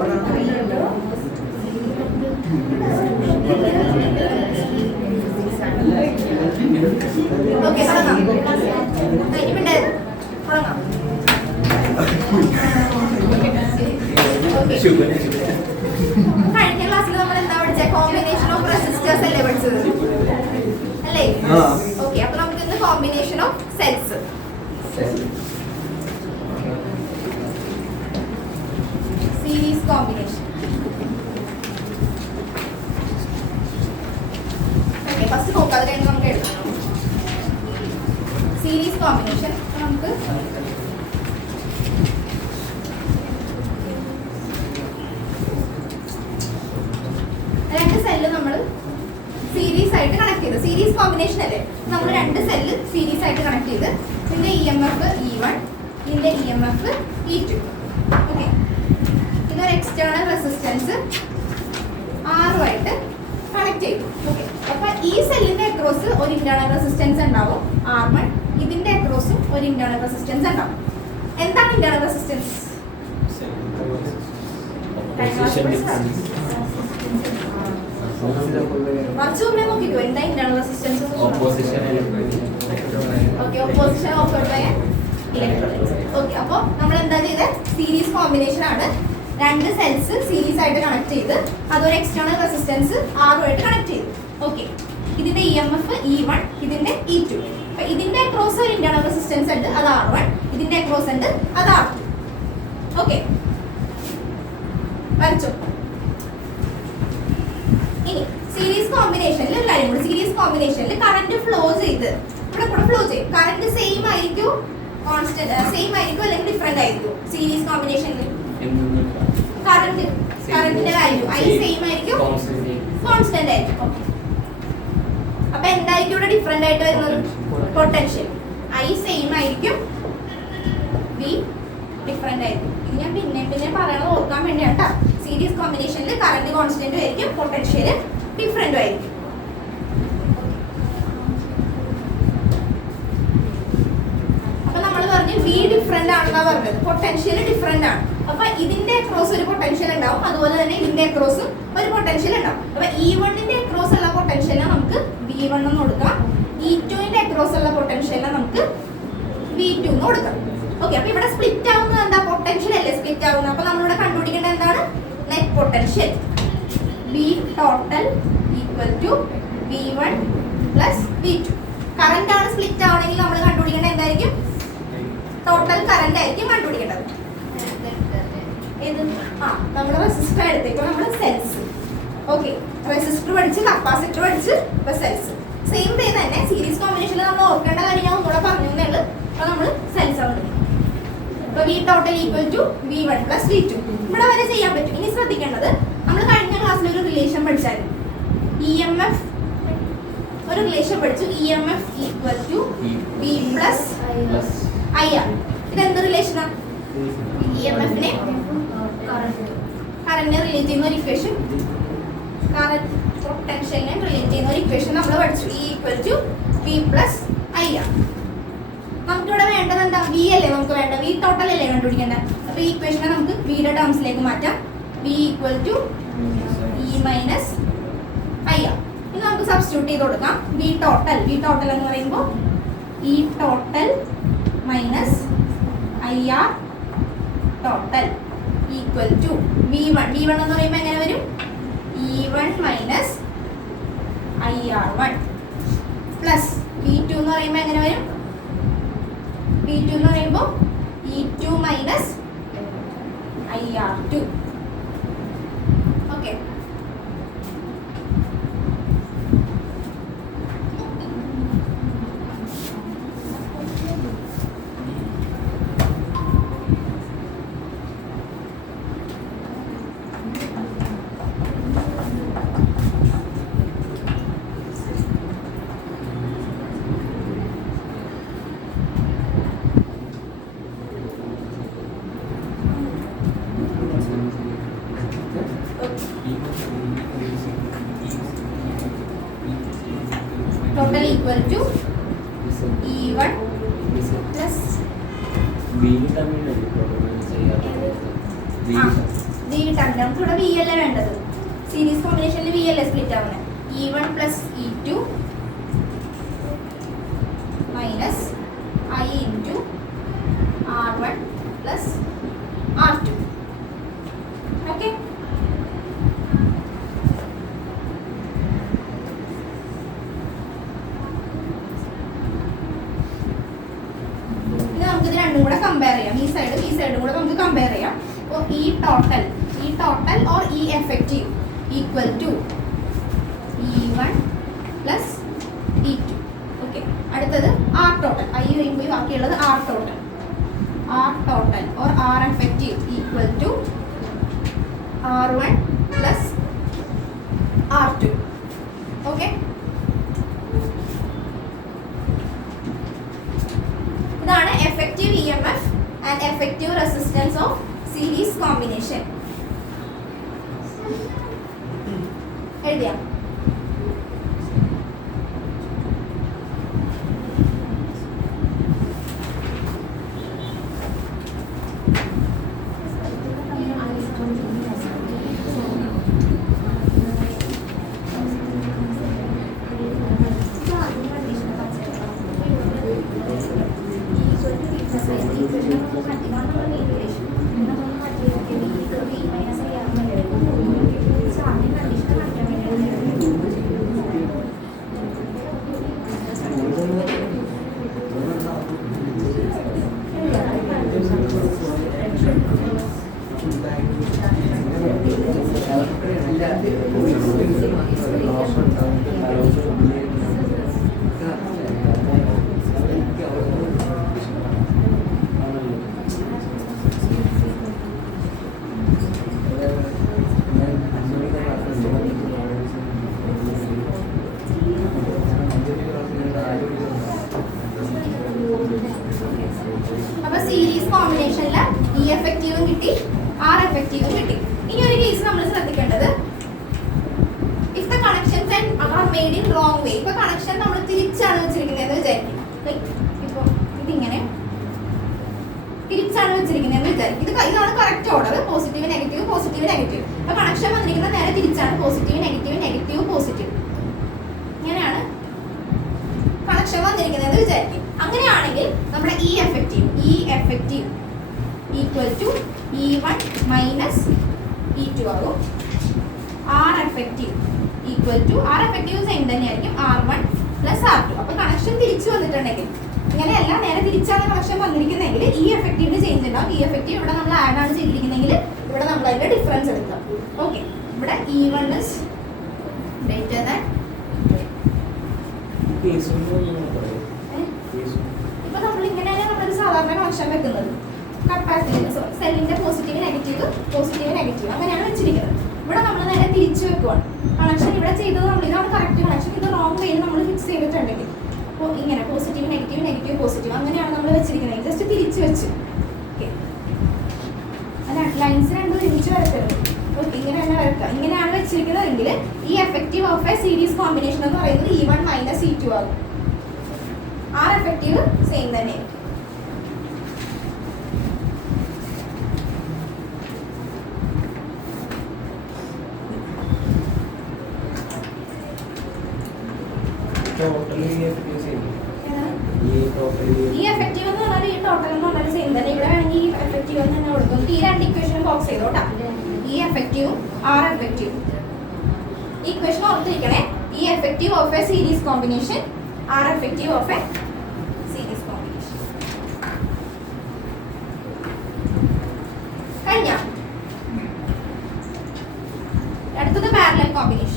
Okay കഴിഞ്ഞ ക്ലാസ്സിൽ നമ്മൾ എന്താ പഠിച്ച കോമ്പിനേഷൻ ഓഫ് റെസിസ്റ്റേഴ്സ് അല്ലേ പഠിച്ചത് അല്ലേ? ഓക്കെ, അപ്പൊ നമുക്ക് ഇന്ന് combination of cells. Series combination. Okay, first നോക്കാം, അത് കഴിഞ്ഞ് നമുക്ക് എഴുതണം. സീരീസ് കോമ്പിനേഷൻ നമുക്ക് രണ്ട് സെല്ല് നമ്മൾ സീരീസ് ആയിട്ട് കണക്ട് ചെയ്ത്, സീരീസ് കോമ്പിനേഷൻ അല്ലേ, നമ്മൾ രണ്ട് സെല്ല് സീരീസ് ആയിട്ട് കണക്ട് ചെയ്ത് ഇതിന്റെ EMF E1, ഇതിന്റെ EMF E2. ഓക്കെ, ഇതൊരു എക്സ്റ്റേണൽ റെസിസ്റ്റൻസ് ആറുമായിട്ട് കണക്ട് ചെയ്തു. ഓക്കെ, അപ്പൊ ഈ സെല്ലിന്റെ അക്രോസ് ഒരു ഇന്റേണൽ റെസിസ്റ്റൻസ് ഉണ്ടാവും R1, ഇതിന്റെ അക്രോസും ഒരു ഇന്റേണൽ റെസിസ്റ്റൻസ് ഉണ്ടാവും. എന്താണ് ഇന്റേണൽ റെസിസ്റ്റൻസ്? മറിച്ച് മുന്നേ നോക്കിക്കോ, എന്താ internal resistance? Okay, opposition offered by electrolyte. Okay, അപ്പൊ നമ്മൾ എന്താ ചെയ്തത്? സീരീസ് കോമ്പിനേഷൻ ആണ്. രണ്ട് സെൽസ് സീരീസ് ആയിട്ട് കണക്ട് ചെയ്ത് അതൊരു എക്സ്റ്റേണൽ റെസിസ്റ്റൻസ് ആറുമായിട്ട് കണക്ട് ചെയ്തു. ഓക്കെ, ഇതിന്റെ EMF E1, ഇതിന്റെ E2. അപ്പൊ ഇതിന്റെ അക്രോസ് ഒരു ഇന്റേണൽ റെസിസ്റ്റൻസ് ഉണ്ട്, അത് R1, ഇതിന്റെ അക്രോസ് ഉണ്ട്, അത് R2. ഓക്കെ, വരച്ചോ. ഇനി സീരീസ് കോമ്പിനേഷനിൽ ഒരു കാര്യം കൂടി, സീരീസ് കോമ്പിനേഷനിൽ കറന്റ് ഫ്ലോ ചെയ്ത് ഇവിടെ കൂടെ ഫ്ലോ ചെയ്യും. കറന്റ് സെയിം ആയിരിക്കും, കോൺസ്റ്റന്റ് സെയിം ആയിരിക്കും, അല്ലെങ്കിൽ ഡിഫറെന്റ് ആയിരിക്കും? സീരീസ് കോമ്പിനേഷനിൽ കറന്റിന്റെ വാല്യൂ I സെയിം ആയിരിക്കും, കോൺസ്റ്റന്റ് ആയിരിക്കും. ഓക്കെ, അപ്പൊ എന്തായിരിക്കും ഇവിടെ ഡിഫറെന്റ് ആയിട്ട് വരുന്നത്? പൊട്ടൻഷ്യൽ. I സെയിം ആയിരിക്കും, V ഡിഫറെന്റ് ആയിരിക്കും. ഇത് ഞാൻ പിന്നെ പറയണത് ഓർക്കാൻ വേണ്ടിയാണ് കേട്ടോ. സീരീസ് കോമ്പിനേഷനിൽ കറന്റ് കോൺസ്റ്റന്റ് ആയിരിക്കും, പൊട്ടൻഷ്യൽ ഡിഫറെന്റ് ആയിരിക്കും. അപ്പൊ നമ്മൾ പറഞ്ഞു V ഡിഫറെന്റ് ആണെന്നാ പറഞ്ഞത്, പൊട്ടൻഷ്യൽ ഡിഫറെന്റ് ആണ്. അപ്പൊ ഇതിന്റെ അക്രോസ് ഒരു പൊട്ടൻഷ്യൽ ഉണ്ടാവും, അതുപോലെ തന്നെ ഇതിന്റെ അക്രോസും ഒരു പൊട്ടൻഷ്യൽ ഉണ്ടാവും. അപ്പൊ E1ന്റെ അക്രോസ് ഉള്ള പൊട്ടൻഷ്യലിനെ നമുക്ക് V1 എന്ന് കൊടുക്കാം, E2ന്റെ അക്രോസ് ഉള്ള പൊട്ടൻഷ്യലിനെ നമുക്ക് V2 എന്ന് കൊടുക്കാം. ഓക്കെ, അപ്പൊ ഇവിടെ സ്പ്ലിറ്റ് ആവുന്നത് എന്താ? പൊട്ടൻഷ്യൽ അല്ലേ സ്പ്ലിറ്റ് ആവുന്നത്. അപ്പൊ നമ്മളിവിടെ കണ്ടുപിടിക്കേണ്ടത് എന്താണ്? Net potential. V total equal to V1 plus V2. Current ആണ് സ്പ്ലിറ്റ് ആവണമെങ്കിൽ നമ്മൾ കണ്ടുപിടിക്കേണ്ടത് എന്തായിരിക്കും? ടോട്ടൽ കറന്റ് ആയിരിക്കും കണ്ടുപിടിക്കേണ്ടത്. നമ്മൾ റെസിസ്റ്റർ എടുത്തേക്കും, നമ്മൾ സെൽസ്. ഓക്കെ, റെസിസ്റ്റർ പഠിച്ച്, കപ്പാസിറ്റർ പഠിച്ച്, ഇപ്പൊ സെൽസ്. സെയിം വേ തന്നെ സീരീസ് കോമ്പിനേഷനിൽ നമ്മൾ ഓർക്കേണ്ട കാര്യം ഞാൻ ഒന്നുകൂടെ പറഞ്ഞു എന്നുള്ളത്. അപ്പൊ നമ്മൾ സെൽസ് ആണ്. ഇപ്പൊ V total equal to V1 plus V2. ഇവിടെ വരെ ചെയ്യാൻ പറ്റും. ഇനി ശ്രദ്ധിക്കേണ്ടത്, നമ്മൾ കഴിഞ്ഞ ക്ലാസ്സിൽ ഒരു റിലേഷൻ പഠിച്ചായിരുന്നു. EMF ഒരു റിലേഷൻ പഠിച്ചു, EMF equal to V plus IR. ഇതെന്ത് റിലേഷനാണ്? EMFനെ കറന്റിനെ റിലേറ്റ് ചെയ്യുന്ന ഒരു ഇക്വേഷൻ, കറന്റ് പൊട്ടൻഷ്യലിനെ റിലേറ്റ് ചെയ്യുന്ന ഒരു ഇക്വേഷൻ നമ്മൾ പഠിച്ചു. E equal to V plus IR. നമുക്കിവിടെ വേണ്ടത് എന്താ? V അല്ലേ നമുക്ക് വേണ്ട, V ടോട്ടൽ അല്ലേ കണ്ടുപിടിക്കേണ്ടത്. അപ്പൊ ഈ ഇക്വേഷനെ നമുക്ക് V യുടെ ടേംസിലേക്ക് മാറ്റാം. V ഈക്വൽ ടു E മൈനസ് IR. ഇനി നമുക്ക് സബ്സ്റ്റിറ്റ്യൂട്ട് ചെയ്ത് കൊടുക്കാം. V ടോട്ടൽ എന്ന് പറയുമ്പോൾ E total minus IR total equal to V1 എന്ന് പറയുമ്പോൾ എങ്ങനെ വരും? E1 minus IR1 plus V2 എന്ന് പറയുമ്പോൾ എങ്ങനെ വരും? V2 എന്ന് പറയുമ്പോൾ E2 minus IR2. Okay, total equal to E1 plus ഇത് കിട്ടാൻ നമുക്ക് ഇവിടെ വി അല്ലേ വേണ്ടത്. സീരീസ് കോമ്പിനേഷനിൽ വി അല്ലേ സ്പ്ലിറ്റ് ആവുന്നത്. E1 plus E2 minus I into R1 plus R2. Okay, നമുക്കിത് രണ്ടും കൂടെ കമ്പയർ ചെയ്യാം. ഈ സൈഡും കൂടെ നമുക്ക് കമ്പയർ ചെയ്യാം. അപ്പോൾ ഈ ടോട്ടൽ ഓർ ഈ effective equal to E1 plus E2. Okay, അടുത്തത് ആർ ടോട്ടൽ. ഐ കഴിയുമ്പോൾ ബാക്കിയുള്ളത് R total or R effective equal to R1 plus R2. Okay, ഇതാണ് effective EMF and effective resistance of series combination. എഴുതിയാ? അപ്പൊ series കോമ്പിനേഷനില് E എഫക്റ്റീവും കിട്ടി, R എഫക്റ്റീവും കിട്ടി. ഇനി ഒരു കേസ് നമ്മൾ ശ്രദ്ധിക്കേണ്ടത്, if the connections are made in wrong വേ. ഇപ്പൊ കണക്ഷൻ നമ്മൾ തിരിച്ചാണ് വെച്ചിരിക്കുന്നതെന്ന് വിചാരിക്കും. ഇപ്പൊ ഇതിങ്ങനെ തിരിച്ചാണ് വെച്ചിരിക്കുന്നതെന്ന് വിചാരിക്കും. ഇതാണ് correct order. Positive negative positive negative. അപ്പൊ കണക്ഷൻ വന്നിരിക്കുന്നത് നേരെ തിരിച്ചാണ്. പോസിറ്റീവ് നെഗറ്റീവ് നെഗറ്റീവ് പോസിറ്റീവ്, ഇങ്ങനെയാണ് കണക്ഷൻ വന്നിരിക്കുന്നതെന്ന് വിചാരിക്കും. അങ്ങനെയാണെങ്കിൽ നമ്മുടെ E effective equal to E1 minus E2 ആകും. R effective equal to R effective same തന്നെയായിരിക്കും, R1 പ്ലസ് R2. അപ്പൊ കണക്ഷൻ തിരിച്ചു വന്നിട്ടുണ്ടെങ്കിൽ, ഇങ്ങനെയല്ല നേരെ തിരിച്ചാണ് കണക്ഷൻ വന്നിരിക്കുന്നതെങ്കിൽ ഈ എഫക്റ്റീവിന് ചേഞ്ച് ഉണ്ടാവും. ഈ എഫക്റ്റീവ് ഇവിടെ നമ്മൾ ആഡ് ആണ് ചെയ്തിരിക്കുന്നതെങ്കിൽ ഇവിടെ നമ്മൾ അതിന്റെ ഡിഫറൻസ് എടുക്കാം. ഓക്കെ, ഇവിടെ E1 ഇസ് ഗ്രേറ്റർ ദാൻ. ഇപ്പൊ നമ്മൾ ഇങ്ങനെയാണ് നമ്മളൊരു സാധാരണ കണക്ഷൻ വെക്കുന്നത്. കപ്പാസിറ്റർ സെല്ലിന്റെ പോസിറ്റീവ് നെഗറ്റീവ് അങ്ങനെയാണ് വെച്ചിരിക്കുന്നത്. ഇവിടെ നമ്മൾ നേരെ തിരിച്ചു വെക്കുവാണ്. കണക്ഷൻ ഇവിടെ ചെയ്തത് നമ്മൾ ഇതാണ് കറക്റ്റ് കണക്ഷൻ. ഇത് റോങ് വേയിൽ നമ്മൾ ഫിക്സ് ചെയ്തിട്ടുണ്ടെങ്കിൽ, അപ്പോൾ ഇങ്ങനെ പോസിറ്റീവ് നെഗറ്റീവ് പോസിറ്റീവ് അങ്ങനെയാണ് നമ്മൾ വെച്ചിരിക്കുന്നത്. ജസ്റ്റ് തിരിച്ചു വെച്ച്. ഓക്കെ, ലൈൻസ് രണ്ടും ഒരുമിച്ച് വരക്കരുത്. ഓക്കെ, ഇങ്ങനെ തന്നെ വരക്കുക. ഇങ്ങനെയാണ് വെച്ചിരിക്കുന്നതെങ്കിൽ ഈ effective of a series combination എന്ന് പറയുന്നത് E1 മൈനസ് E2 ആകും. ആർ എഫക്റ്റീവ് സെയിം തന്നെ. ഈ എഫക്റ്റീവ് എന്ന് പറഞ്ഞാൽ ഈ ടോട്ടൽ എന്ന് പറഞ്ഞാൽ സെയിം തന്നെ. ഇവിടെ വേണമെങ്കിൽ ഈ എഫക്റ്റീവ് എന്ന് തന്നെ കൊടുക്കും. ഈ രണ്ട് ഇക്വേഷനും ബോക്സ് ചെയ്തോട്ടാ. ഈ എഫക്റ്റീവും ആർ എഫക്റ്റീവും ഇക്വേഷൻ ഓർത്തിരിക്കണേ. E effective of a series combination, R effective of a series combination. കഴിഞ്ഞ അടുത്തത് പാരലൽ കോമ്പിനേഷൻ.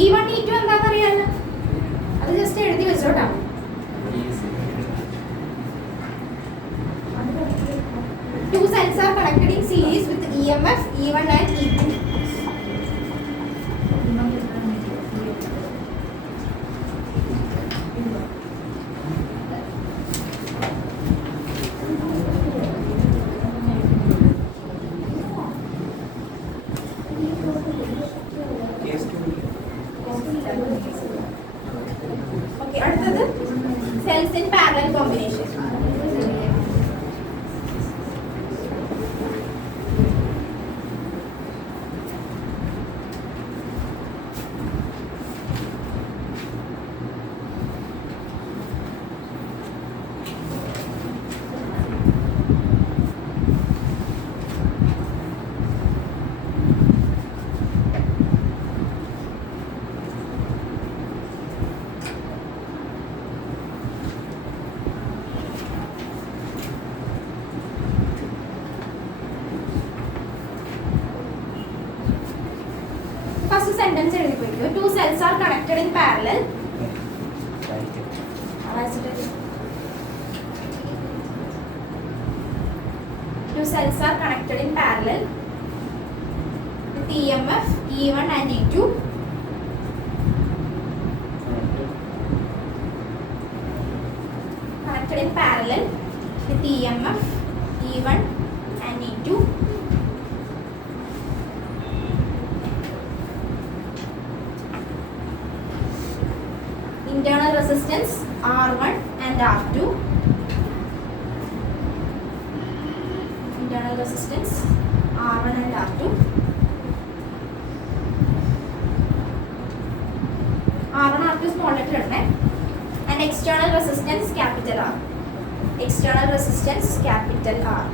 E1 E2 എന്താണെന്ന് അറിയാമല്ലോ, അത് ജസ്റ്റ് എഴുതി വെച്ചോട്ടാ. Two cells are connected in series with EMF E1 and E2. Okay, അടുത്തത് cells in parallel combination. Sentence എഴുതി പോയിരിക്കും. Two cells are connected in parallel. Two cells are connected in parallel with EMF E1 and E2. Connected in parallel with EMF E1 and E2. Internal resistance R1 and R2. Internal resistance R1 and R2. R1 R2 small letter and external resistance capital R. External resistance capital R.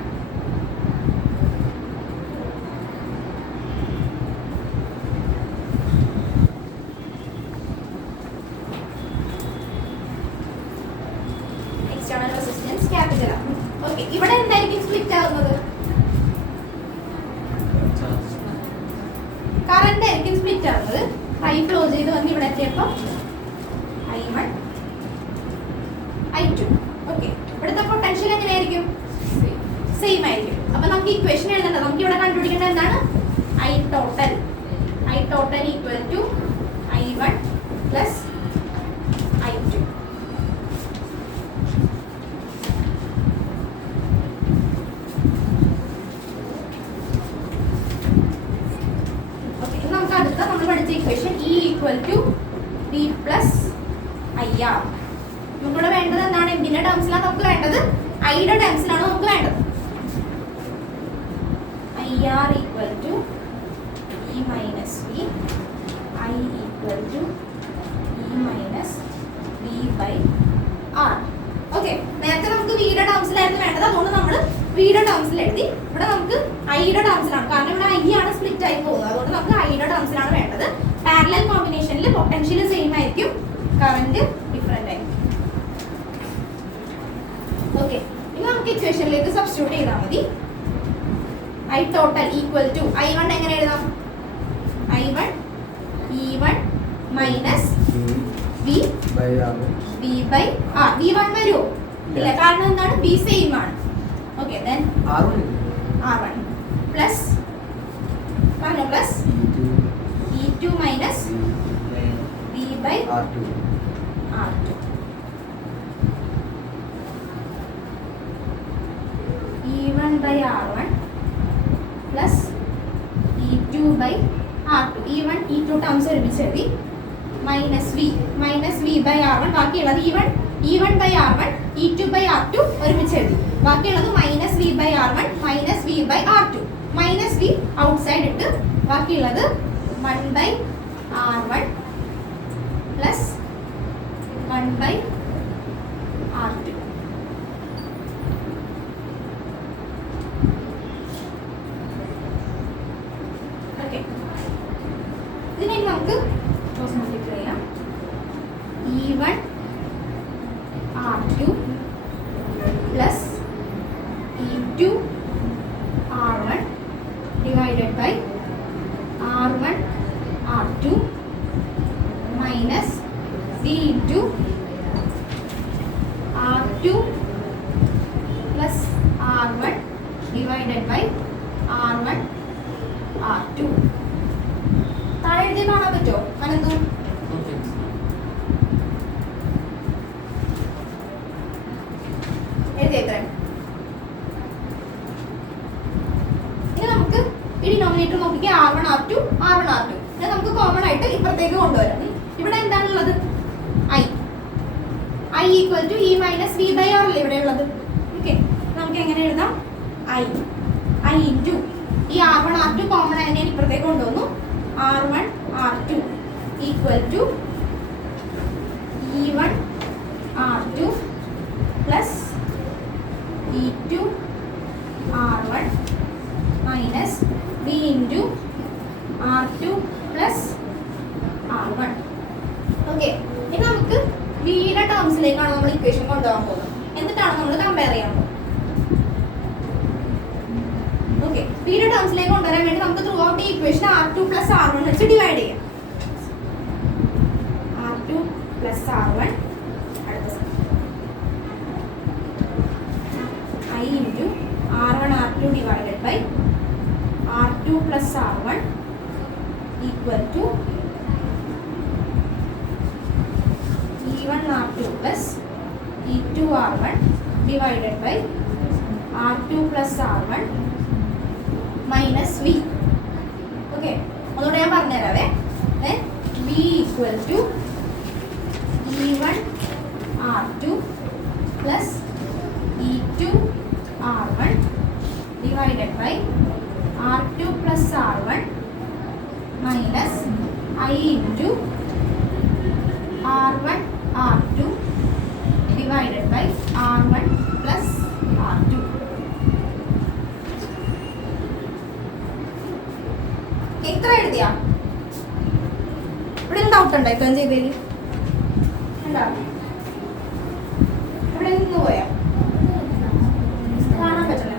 External resistance capital R. Okay, ഇവിടെ എന്തായിരിക്കും split ആവുന്നത്? Current ആയിരിക്കും split ആവുന്നത്. I flow ചെയ്ത് വന്ന് ഇവിടെ എത്തിയപ്പോൾ I1 I2. Okay, ഇവിടുത്തെ പൊട്ടൻഷ്യൽ എങ്ങനെയായിരിക്കും? സെയിം ആയിരിക്കും. അപ്പൊ നമുക്ക് ഇക്വേഷൻ എഴുതേണ്ടത്, നമുക്ക് ഇവിടെ കണ്ടുപിടിക്കേണ്ടത് എന്താണ്? I total equal to I1 plus I2. നമ്മൾ പഠിച്ച equation E equal to V plus IR. നമുക്കിവിടെ വേണ്ടത് എന്താണ്? എന്തിന്റെ ടേംസിലാണ് നമുക്ക് വേണ്ടത്? ഐയുടെ ടേംസിലാണ് നമുക്ക് വേണ്ടത്. IR equal to E minus V. I equal to E minus V by R. Okay, നേരത്തെ നമുക്ക് വിയുടെ ടേംസിലായിരുന്നു വേണ്ടത്, അതുകൊണ്ട് നമ്മൾ വിയുടെ ടേംസിൽ എഴുതി. ഇവിടെ നമുക്ക് ഐയുടെ ടേംസിലാണ്, കാരണം ഇവിടെ ഐ ആണ് സ്പ്ലിറ്റ് ആയി പോകുന്നത്, അതുകൊണ്ട് നമുക്ക് ഐയുടെ ടേംസിലാണ് വേണ്ടത്. പാരലൽ കോമ്പിനേഷനിൽ പൊട്ടൻഷ്യൽ സെയിം ആയിരിക്കും, കറന്റ് ഡിഫറെന്റ് ആയിരിക്കും. ഓക്കെ, ഇനി നമുക്ക് ഇക്വേഷനിലേക്ക് സബ്സ്റ്റിറ്റ്യൂട്ട് ചെയ്താൽ മതി. I total equal to I1 എങ്ങനെ എഴുതാം? I1 E1 minus V by R. V1 വരുമോ? ഇല്ല, കാരണം എന്താണ്? V സെയിം ആണ്. ഓക്കെ, then R1 പ്ലസ് പറഞ്ഞോ plus E2 minus V by R2. E1 by R1 plus E2 by R2. E1 E2 terms ഒരുമിച്ച് എഴുതി. മൈനസ് V by R1, ബാക്കിയുള്ളത് E1 by R1 E2 by R2 ഒരുമിച്ച് എഴുതി. ബാക്കിയുള്ളത് minus V by R1 minus V by R2. Minus V outside ഇട്ട് ബാക്കിയുള്ളത് 1 by R1 plus 1 by R2. Okay, ഇതിനെ നമുക്ക് ക്രോസ് മൾട്ടിപ്ലൈ ചെയ്യാം. E1 R2 plus E2 R1 divided by R1 R2 minus V into R2 plus R1 divided by R1 R2. താഴെ എഴുതി കാണാൻ പറ്റുമോ? അനന്തു എഴുതിയത്രേ. ഇനി നമുക്ക് ഈ ഡിനോമിനേറ്റർ നോക്കിക്കുക, R1 R2 ഇത് നമുക്ക് കോമൺ ആയിട്ട് ഇപ്പുറത്തേക്ക് കൊണ്ടുവരാം. ഇവിടെ എന്താണുള്ളത്? I equal to E minus V by R അല്ലേ ഇവിടെ ഉള്ളത്. ഓക്കെ, നമുക്ക് എങ്ങനെ എഴുതാം? I ഇൻറ്റു ഈ R1 R2 കോമൺ ആയതിനെ ഇപ്പുറത്തേക്ക് കൊണ്ടുവന്നു. R1 R2 equal to E1 R2 plus E2 R1 minus V into R2 plus R1. Okay, ഇനി നമുക്ക് വിയുടെ ടേംസിലേക്കാണ് നമ്മൾ ഇക്വേഷൻ കൊണ്ടുപോകാൻ പോകുന്നത്. എന്നിട്ടാണ് നമ്മൾ കമ്പയർ ചെയ്യാൻ പോകുന്നത്. ഓക്കെ, വിയുടെ ടേംസിലേക്ക് കൊണ്ടുവരാൻ വേണ്ടി നമുക്ക് ത്രൂ ഔട്ട് ഈ ഇക്വേഷൻ R2 പ്ലസ് R1 വെച്ച് ഡിവൈഡ് ചെയ്യാം. R1 I into R1 R2 divided by R2 plus R1 equal to E1 R2 plus E2 R1 divided by R2 plus R1 minus V. Okay, ഒന്നുകൂടെ ഞാൻ പറഞ്ഞുതരാവേ. V equal to E1 R2 plus E2 R1 divided by R2 plus R1 minus I into R1 R2 divided by R1 plus R2. എത്ര എഴുതിയാ? ഇവിടെ doubt ഉണ്ടോ ഇപ്പം ചെയ്തതിൽ? ഇവിടെ നിന്ന് പോയാ കാണാൻ പറ്റില്ല.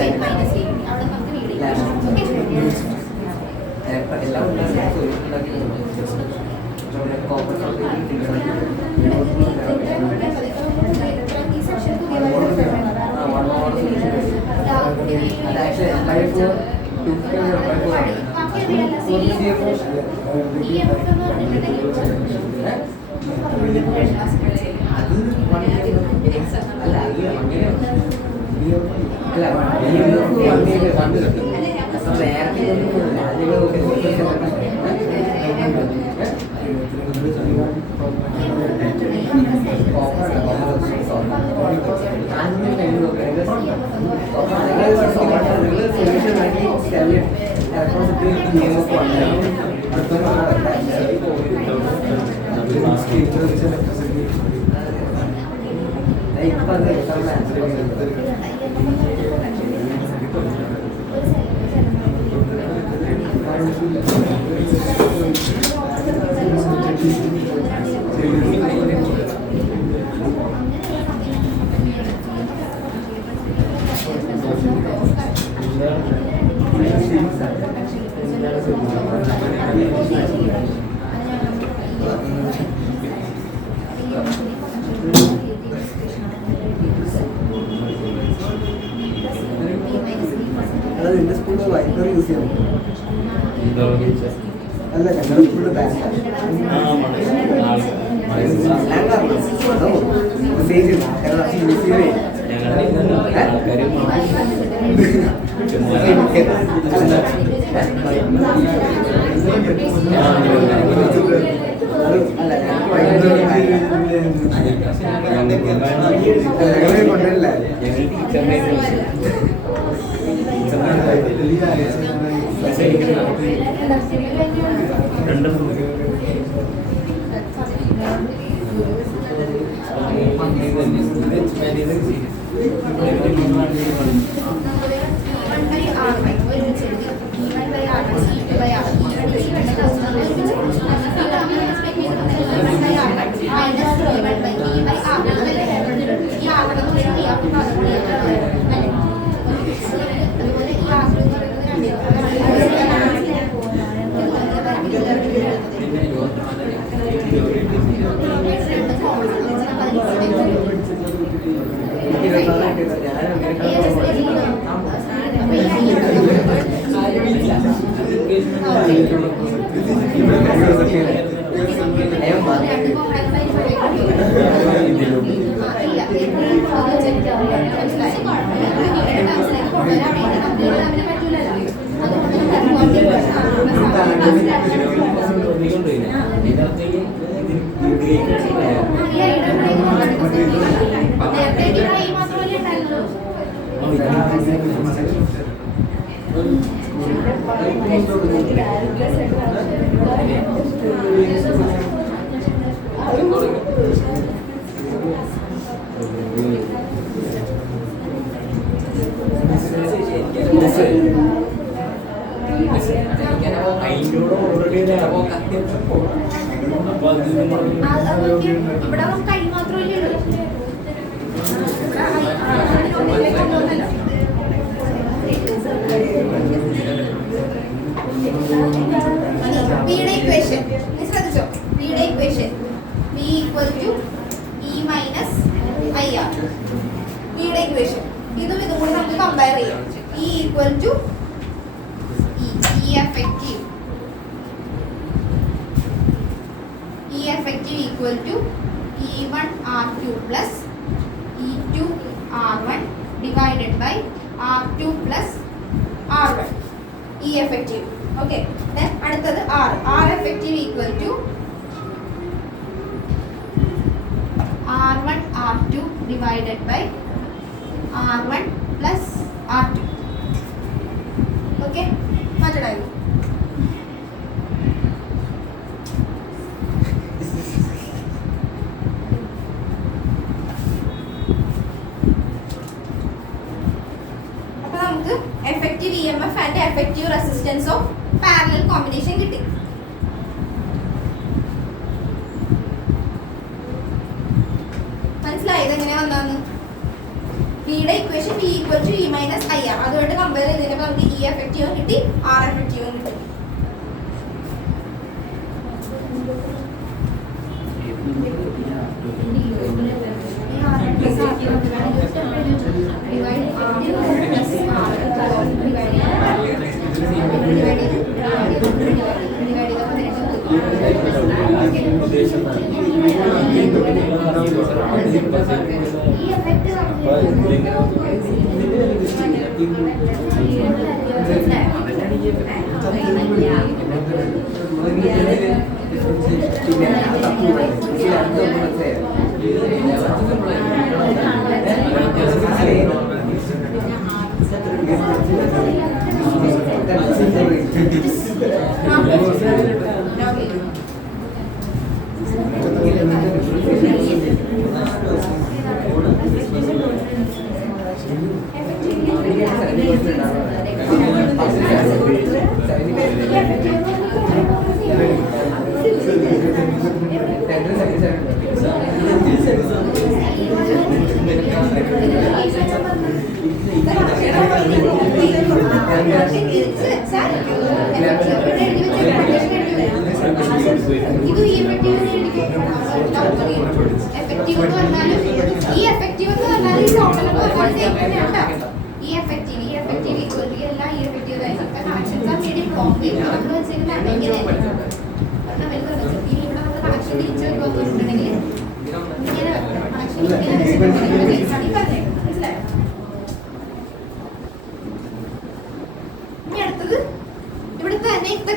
മൈനസ് ചെയ്യും. അവിടെ നമുക്ക് വീട് നിന്റെ സ്കൂളിൽ വൈഫർ യൂസ് ചെയ്യാൻ അല്ല ഞങ്ങളുടെ സ്കൂളിൽ ബാങ്ക് കൊണ്ടല്ല ഇവിടെ കൈ മാത്രമല്ലേ ഉള്ളൂ. ഇക്വേഷൻ ശ്രദ്ധിച്ചോ, ബിയുടെ equation V equal to E minus I R. ബിയുടെ ഇക്വേഷൻ ഇതും ഇതും കൂടി നമുക്ക് കമ്പയർ ചെയ്യാം. E equal to E effective equal to E1 R2 plus E2 R1 divided by R2 plus R1. E effective. Okay. Then അടുത്തത് R. R effective equal to R1 R2 divided by R1 plus R2. Okay. മനസ്സിലായോ? effective EMF and effective resistance of parallel combination കിട്ടി. മനസ്സിലായത് എങ്ങനെ വന്നാന്ന്? വിയുടെ equation V equal to E minus I R. അതുകൊണ്ട് compare ചെയ്തപ്പോൾ നമുക്ക് ഇ എഫക്റ്റീവും കിട്ടി, ആർ എഫക്റ്റീവും കിട്ടി.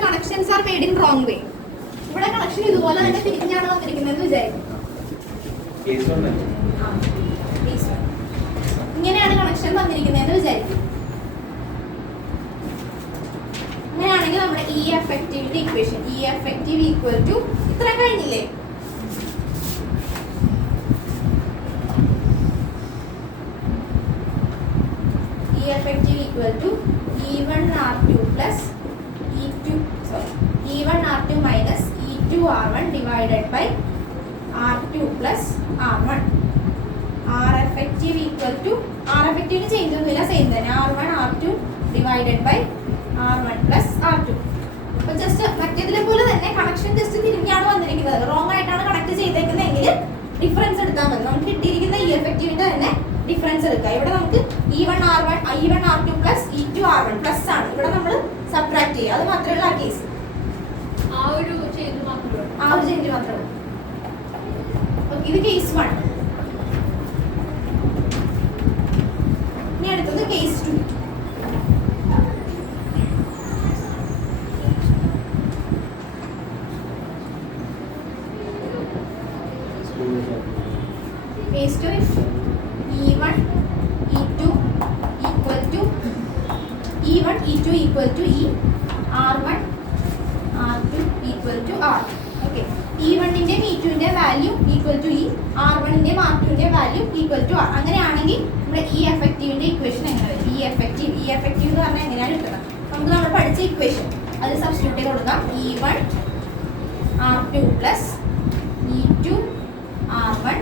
Connections are made in wrong way. ഇവിടെ കണക്ഷൻ ഇതുപോലെ തന്നെ തിരിഞ്ഞാണ് വന്നിരിക്കുന്നത് വിചാരിക്കും. ഇങ്ങനെയാണ് കണക്ഷൻ വന്നിരിക്കുന്നതെന്ന് വിചാരിക്കും. അങ്ങനെയാണെങ്കിൽ നമ്മുടെ ഇ എഫക്റ്റീവിന്റെ equation E effective equal to ഇത്ര കഴിഞ്ഞില്ലേ? E effective equal to E1R2 plus E1R2 minus E2R1 divided by R2 plus R1. R effective equal to R effective change ഒന്നുമില്ല, സെയിം തന്നെ. R1 R2 divided by R1 plus R2. അപ്പോൾ just മറ്റേതിലെ പോലെ തന്നെ connection just തിരിഞ്ഞാണ് വന്നിരിക്കുന്നത്. Wrong ആയിട്ടാണ് connect ചെയ്തേക്കുന്നതെങ്കിൽ difference എടുത്താൽ മതി. നമുക്ക് കിട്ടിയിരിക്കുന്ന ഇ എഫക്റ്റീവിന്റെ തന്നെ ഡിഫറൻസ് എടുക്കുക. ഇവിടെ നമുക്ക് E1R2 plus E2R1 പ്ലസ് ആണ്. ഇവിടെ നമ്മൾ സബ്ട്രാക്ട് ചെയ്യുക. അത് മാത്രമേ ഉള്ളൂ ആ കേസ്. ആ ഒരു ചേഞ്ച് മാത്രമേ ഉള്ളൂ. ഇത് കേസ് 1. ഇനി അടുത്തത് case 2. Case 2 is E1 E2 equal to E1 E2 equal to E, R1 R2 equal to R. Okay. E1 ന്റെ E2 ന്റെ value equal to E, R1 ന്റെ R2 ന്റെ വാല്യൂ ഈക്വൽ ടു R. അങ്ങനെയാണെങ്കിൽ നമ്മുടെ E എഫക്റ്റീവിന്റെ equation എങ്ങനെ വരും? E effective എന്ന് പറഞ്ഞാൽ എങ്ങനെയാണ് കിട്ടുന്നത്? നമുക്ക് നമ്മൾ പഠിച്ച ഇക്വേഷൻ അത് സബ്സ്റ്റിറ്റ്യൂട്ട് ചെയ്ത് കൊടുക്കാം. E1 R2 plus E2 R1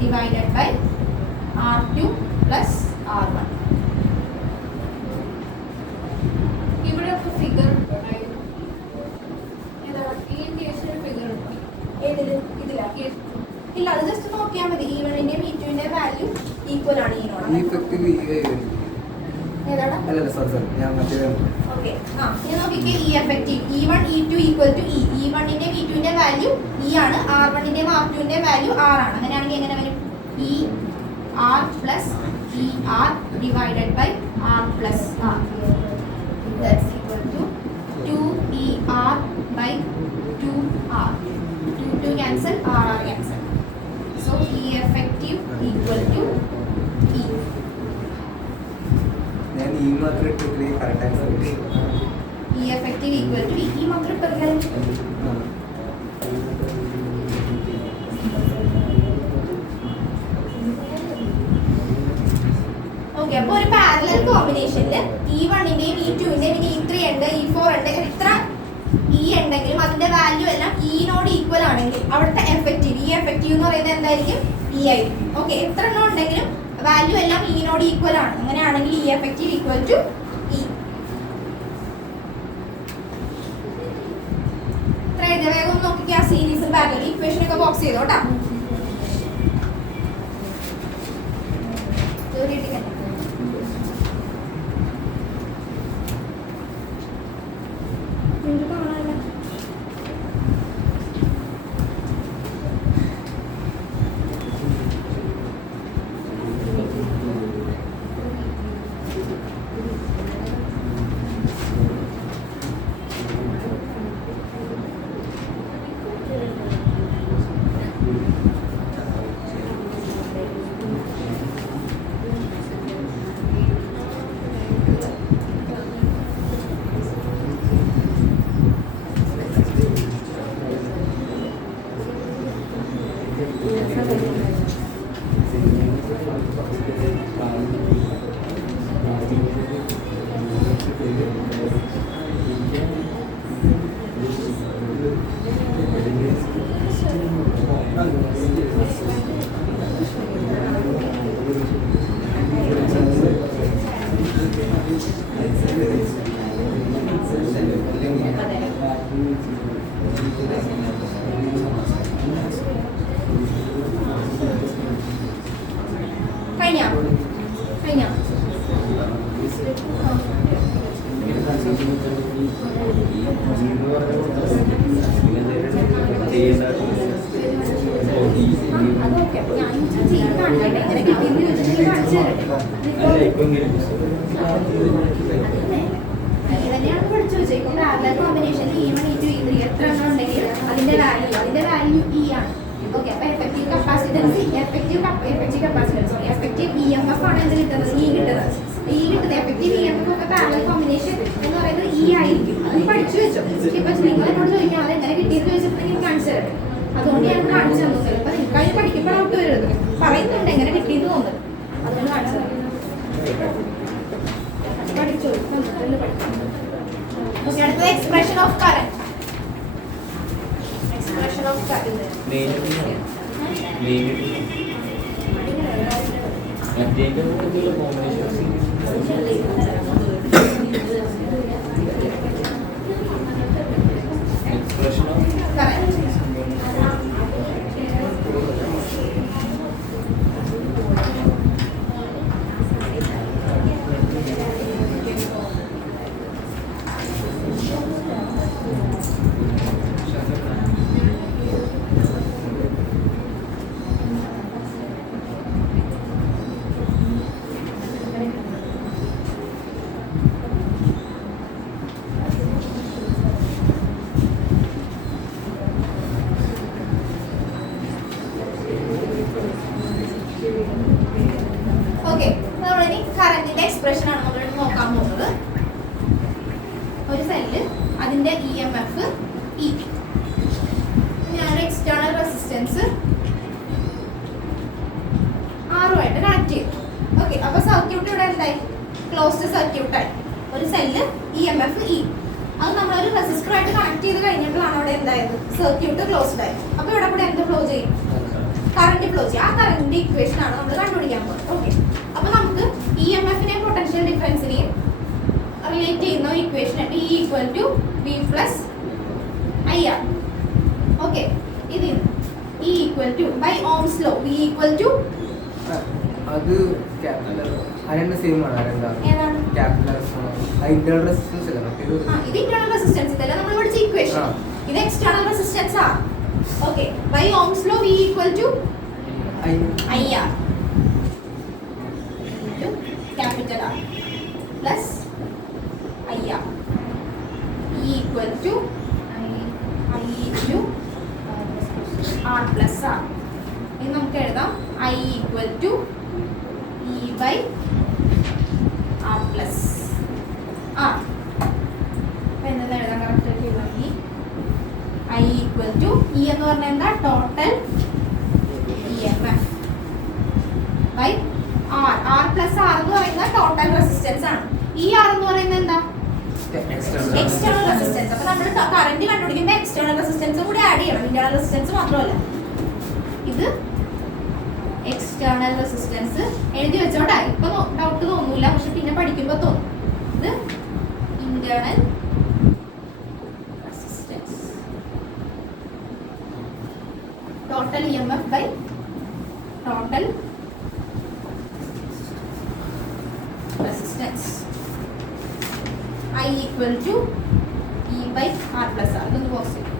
divided by R2 plus R1. ഇവിടെ ഒരു ഫിഗർ ഇല്ല, അത് ജസ്റ്റ് നോക്കിയാൽ മതി. E1 ന്റെയും E2 ന്റെ വാല്യൂ ഈക്വൽ ആണ് ഇതിനോട്. ഇനി നോക്കിക്കേ E effective E1 E2 equal to E. E1 ന്റെയും E2 ന്റെ വാല്യൂ E ആണ്, R1 ന്റെയും R2 ന്റെ വാല്യൂ R ആണ്. അങ്ങനെയാണെങ്കിൽ എങ്ങനെ വരും? E R plus E R divided by R plus R. That's equal to 2 E R by 2 R. 2 cancel, R cancel. So E effective equal to E. ഞാൻ ഈ മാത്രം ഇട്ടിട്ട് കറക്റ്റ് ആൻസർ കിട്ടി. E effective equal to E. ഈ മാത്രം ഇട്ടിട്ട് okay. അപ്പോൾ ഒരു പാരലൽ കോമ്പിനേഷനിൽ E1 ന്റെയും E2 ന്റെയും E3 ഉണ്ട്, E4 ഉണ്ട്, എത്ര E ഉണ്ടെങ്കിലും അതിന്റെ വാല്യൂ എല്ലാം E-നോട് ഈക്വൽ ആണെങ്കിൽ അവിടുത്തെ എഫക്റ്റീവ് ഇ എഫക്റ്റീവ് എന്ന് പറയുന്നത് എന്തായിരിക്കും? E ആയിരിക്കും. ഓക്കെ. എത്ര എണ്ണം ഉണ്ടെങ്കിലും വാല്യൂ എല്ലാം ഇനോട് ഈക്വൽ ആണ്. അങ്ങനെയാണെങ്കിൽ E effective equal to E. വേഗം നോക്കിക്കുക. സീരീസ് പാരലൽ ഇക്വേഷൻ ഒക്കെ ബോക്സ് ചെയ്തോട്ടാ. അതുകൊണ്ട് ഞാൻ കാണിച്ചു തന്നു. ചിലപ്പോൾ നിങ്ങൾക്ക് അതിന് പഠിക്കുമ്പോൾ ഔട്ട് വരുന്നത് പറയുന്നുണ്ട് എങ്ങനെ കിട്ടിയെന്ന് തോന്നുന്നത്. അതുകൊണ്ട് കാണിച്ചു തന്നു. പഠിച്ചോ അടുത്തത് expression of current. Expression of current external resistance എഴുതി വെച്ചോട്ടെ. ഇപ്പൊ ഡൗട്ട് തോന്നൂല, പക്ഷെ പിന്നെ പഠിക്കുമ്പോ തോന്നും. ഇത് internal resistance total EMF by total resistance I equal to E by R plus R. ഇതൊന്ന് പോസ്റ്റ് ചെയ്യും.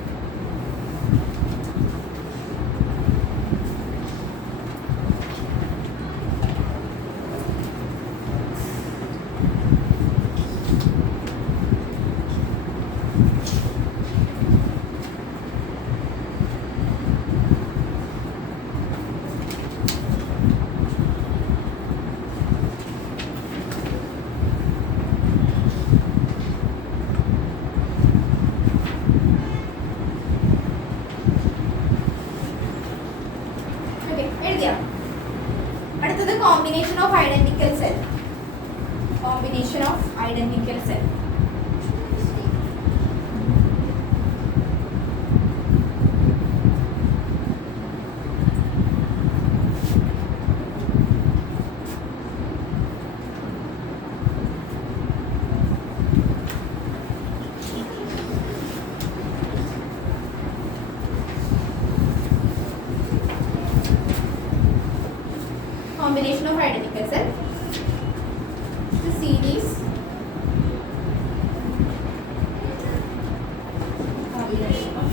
അടുത്തത് combination of identical cell. Combination of identical cell. Combination of identical cell. The series combination of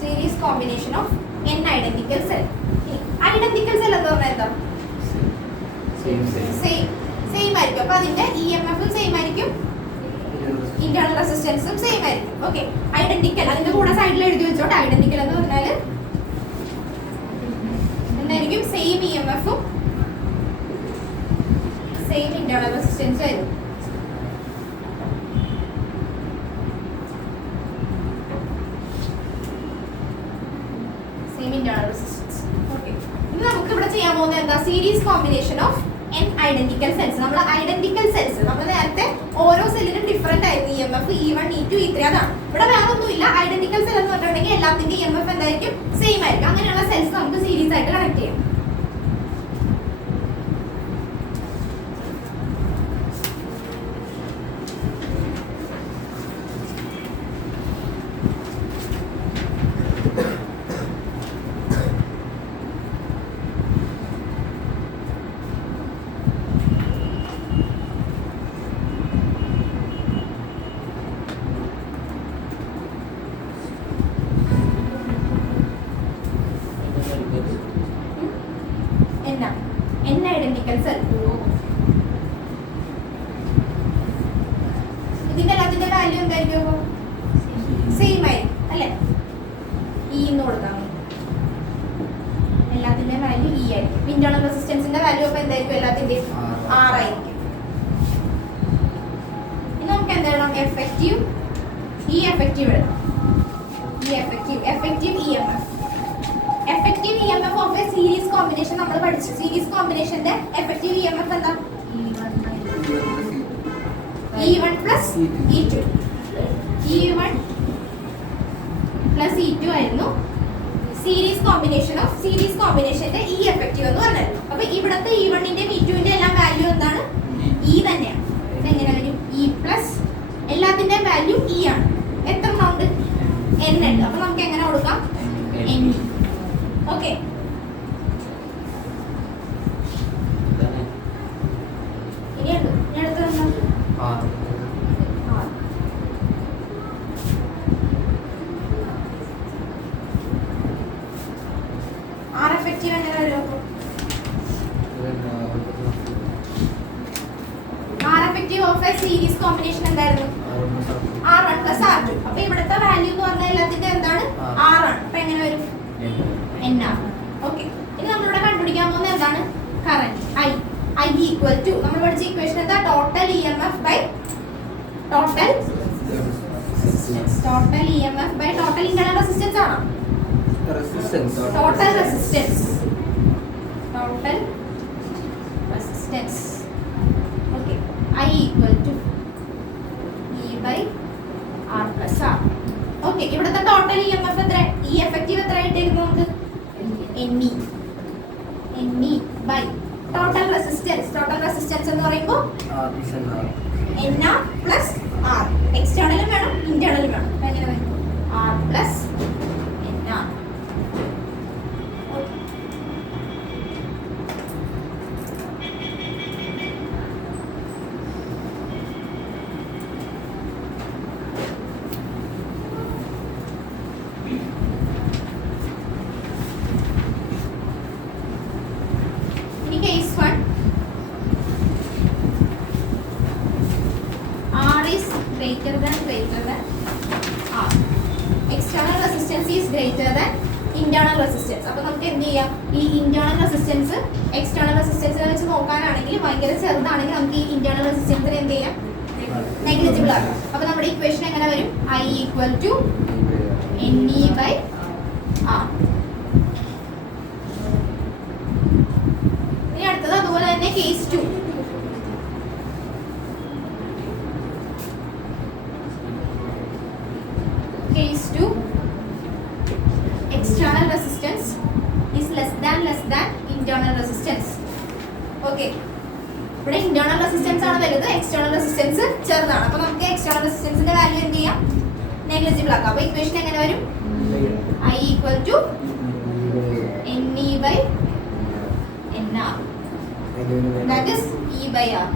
series combination of n identical cell. Identical cell എന്ന് പറഞ്ഞാൽ എന്താ? Same ആയിരിക്കും. അപ്പൊ അതിന്റെ EMF same ആയിരിക്കും, ഇന്റേണൽ റെസിസ്റ്റൻസും സെയിം ആയിരിക്കും. ഓക്കെ, ഐഡന്റിക്കൽ അതിന്റെ കൂടെ സൈഡിൽ എഴുതി വെച്ചോട്ടെ. ഐഡന്റിക്കൽ എന്ന് പറഞ്ഞാൽ എന്തായിരിക്കും? സെയിം EMFഉം സെയിം ഇന്റേണൽ റെസിസ്റ്റൻസും ആയിരിക്കും. Same internal resistance. ഓക്കെ, ഇനി നമുക്ക് ഇവിടെ ചെയ്യാൻ പോകുന്നത് എന്താ? Series combination of n identical cells. നമ്മൾ ഐഡന്റിക്കൽ സെൽസ് നമ്മൾ നേരത്തെ ഓരോ സെല്ലിനും ഡിഫറെന്റ് ആയിരുന്നു EMF E1 E2 E3. അതാണ് ഇവിടെ വേറെ ഒന്നുമില്ല. ഐഡന്റിക്കൽ സെൽ എന്ന് പറഞ്ഞിട്ടുണ്ടെങ്കിൽ എല്ലാത്തിന്റെ EMF എന്തായിരിക്കും? സെയിം ആയിരിക്കും. അങ്ങനെയുള്ള സെൽസ് നമുക്ക് സീരീസ് ആയിട്ട് കണക്ട് ചെയ്യാം. n identical cell. ഇതിന്റെ എല്ലാത്തിന്റെ വാല്യൂ എന്തായിരിക്കും? സെയിം ആയിരിക്കും അല്ലേ? E എന്ന് കൊടുക്കാം. എല്ലാത്തിന്റെ വാല്യൂ E ആയിരിക്കും. ഇന്റേണൽ റെസിസ്റ്റൻസിന്റെ വാല്യൂ അപ്പൊ എന്തായിരിക്കും? എല്ലാത്തിന്റെയും R ആയിരിക്കും. ഇനി നമുക്ക് എന്താ എഴുതാം? എഫക്റ്റീവ് E എഫക്റ്റീവ് എഴുതാം. E effective EMF. Effective EMF of a series combination നമ്മൾ പഠിച്ചു. സീരീസ് കോമ്പിനേഷന്റെ effective EMF എന്താ? E1 plus E2. E1 plus E2 ആയിരുന്നു സീരീസ് കോമ്പിനേഷന്റെ E effective എന്ന് പറഞ്ഞത്. അപ്പൊ ഇവിടത്തെ E1 ന്റെ E2 ന്റെ എല്ലാം വാല്യൂ എന്താണ്? E തന്നെയാണ്. എങ്ങനെ വരും? E plus എല്ലാത്തിന്റെ വാല്യൂ E ആണ്. എത്ര ഉണ്ട്? N ഉണ്ട്. അപ്പൊ നമുക്ക് എങ്ങനെ കൊടുക്കാം? N. ഓക്കെ, ഇനി അടുത്ത R എഫക്റ്റീവ് എങ്ങനെ വരും? R effective of a series combination എന്തായിരുന്നു? R1 plus R2. അപ്പൊ ഇവിടുത്തെ വാല്യൂ എന്ന് പറഞ്ഞാൽ എല്ലാത്തിന്റെ എന്താണ്? R ആണ്. അപ്പൊ എങ്ങനെ വരും? N ആണ്. ഓക്കെ, ഇനി നമ്മളിവിടെ കണ്ടുപിടിക്കാൻ പോകുന്നത് എന്താണ്? കറന്റ് I ഈക്വൽ ടു നമ്മൾ പഠിച്ച ഇക്വേഷൻ എന്താ? Total EMF by total internal resistance ആണോ? Total resistance. Okay, I equal to n R plus R. എക്സ്റ്റേണലും വേണം ഇന്റേണലും വേണം. അപ്പൊ എങ്ങനെ വരും? R plus n R. ഇനി case 1. R is greater than R. External resistance is greater than internal resistance. അപ്പോൾ നമുക്ക് എന്ത് ചെയ്യാം? ഈ ഇന്റേണൽ റെസിസ്റ്റൻസ് എക്സ്റ്റേണൽ റെസിസ്റ്റൻസിനെ വെച്ച് നോക്കാനാണെങ്കിൽ ഭയങ്കര ചെറുതാണെങ്കിൽ നമുക്ക് ഈ ഇന്റേണൽ റെസിസ്റ്റൻസിനെ എന്ത് ചെയ്യാം? നെഗ്ലിജിബിൾ ആക്കാം. അപ്പോൾ നമ്മുടെ ഇക്വേഷൻ എങ്ങനെ വരും? I equal to NE by R. ഇനി അടുത്തത് അതുപോലെ തന്നെ case 2. Case 2, external resistance is less than internal resistance. Okay. ഇവിടെ internal resistance ആണ് വലുത്, external resistance ചെറുതാണ്. അപ്പോൾ നമുക്ക് external resistanceന്റെ വാല്യൂ എന്ത് ചെയ്യാം? നെഗ്ലിജിബിൾ ആക്കാം. അപ്പോൾ ഇക്വേഷൻ എങ്ങനെ വരും? I equal to NE by NR. That is E by R.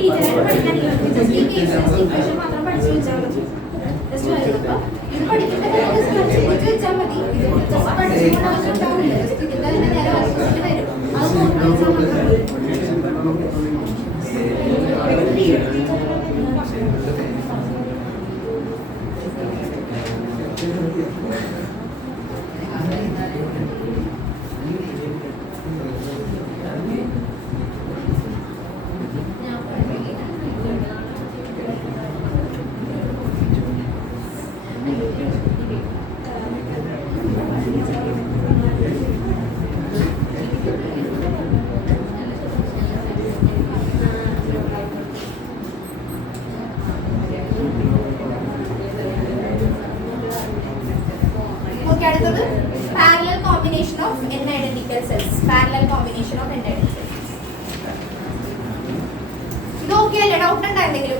Teacher പഠിക്കാനില്ല, ജസ്റ്റ് ഈ ഇക്വേഷൻ മാത്രം പഠിച്ചു വെച്ചാൽ മതി. ജസ്റ്റ് വരുമ്പോൾ ഇത് പഠിക്കുമ്പോൾ ജസ്റ്റ് വെച്ചാൽ മതി. ജസ്റ്റ് പഠിച്ചുകൊണ്ട് ആവശ്യം ഉണ്ടാവില്ല, ജസ്റ്റ് ഇതിന്റെ തന്നെ നേരെ വശത്ത് വരും. അത് നോക്കി വെച്ചാൽ മാത്രം അടുത്തത് parallel combination of n identical cells. Parallel combination of n identical cells. ഇത് ഓക്കെ അല്ലേ? ഡൗട്ട് ഉണ്ടോ എന്തെങ്കിലും?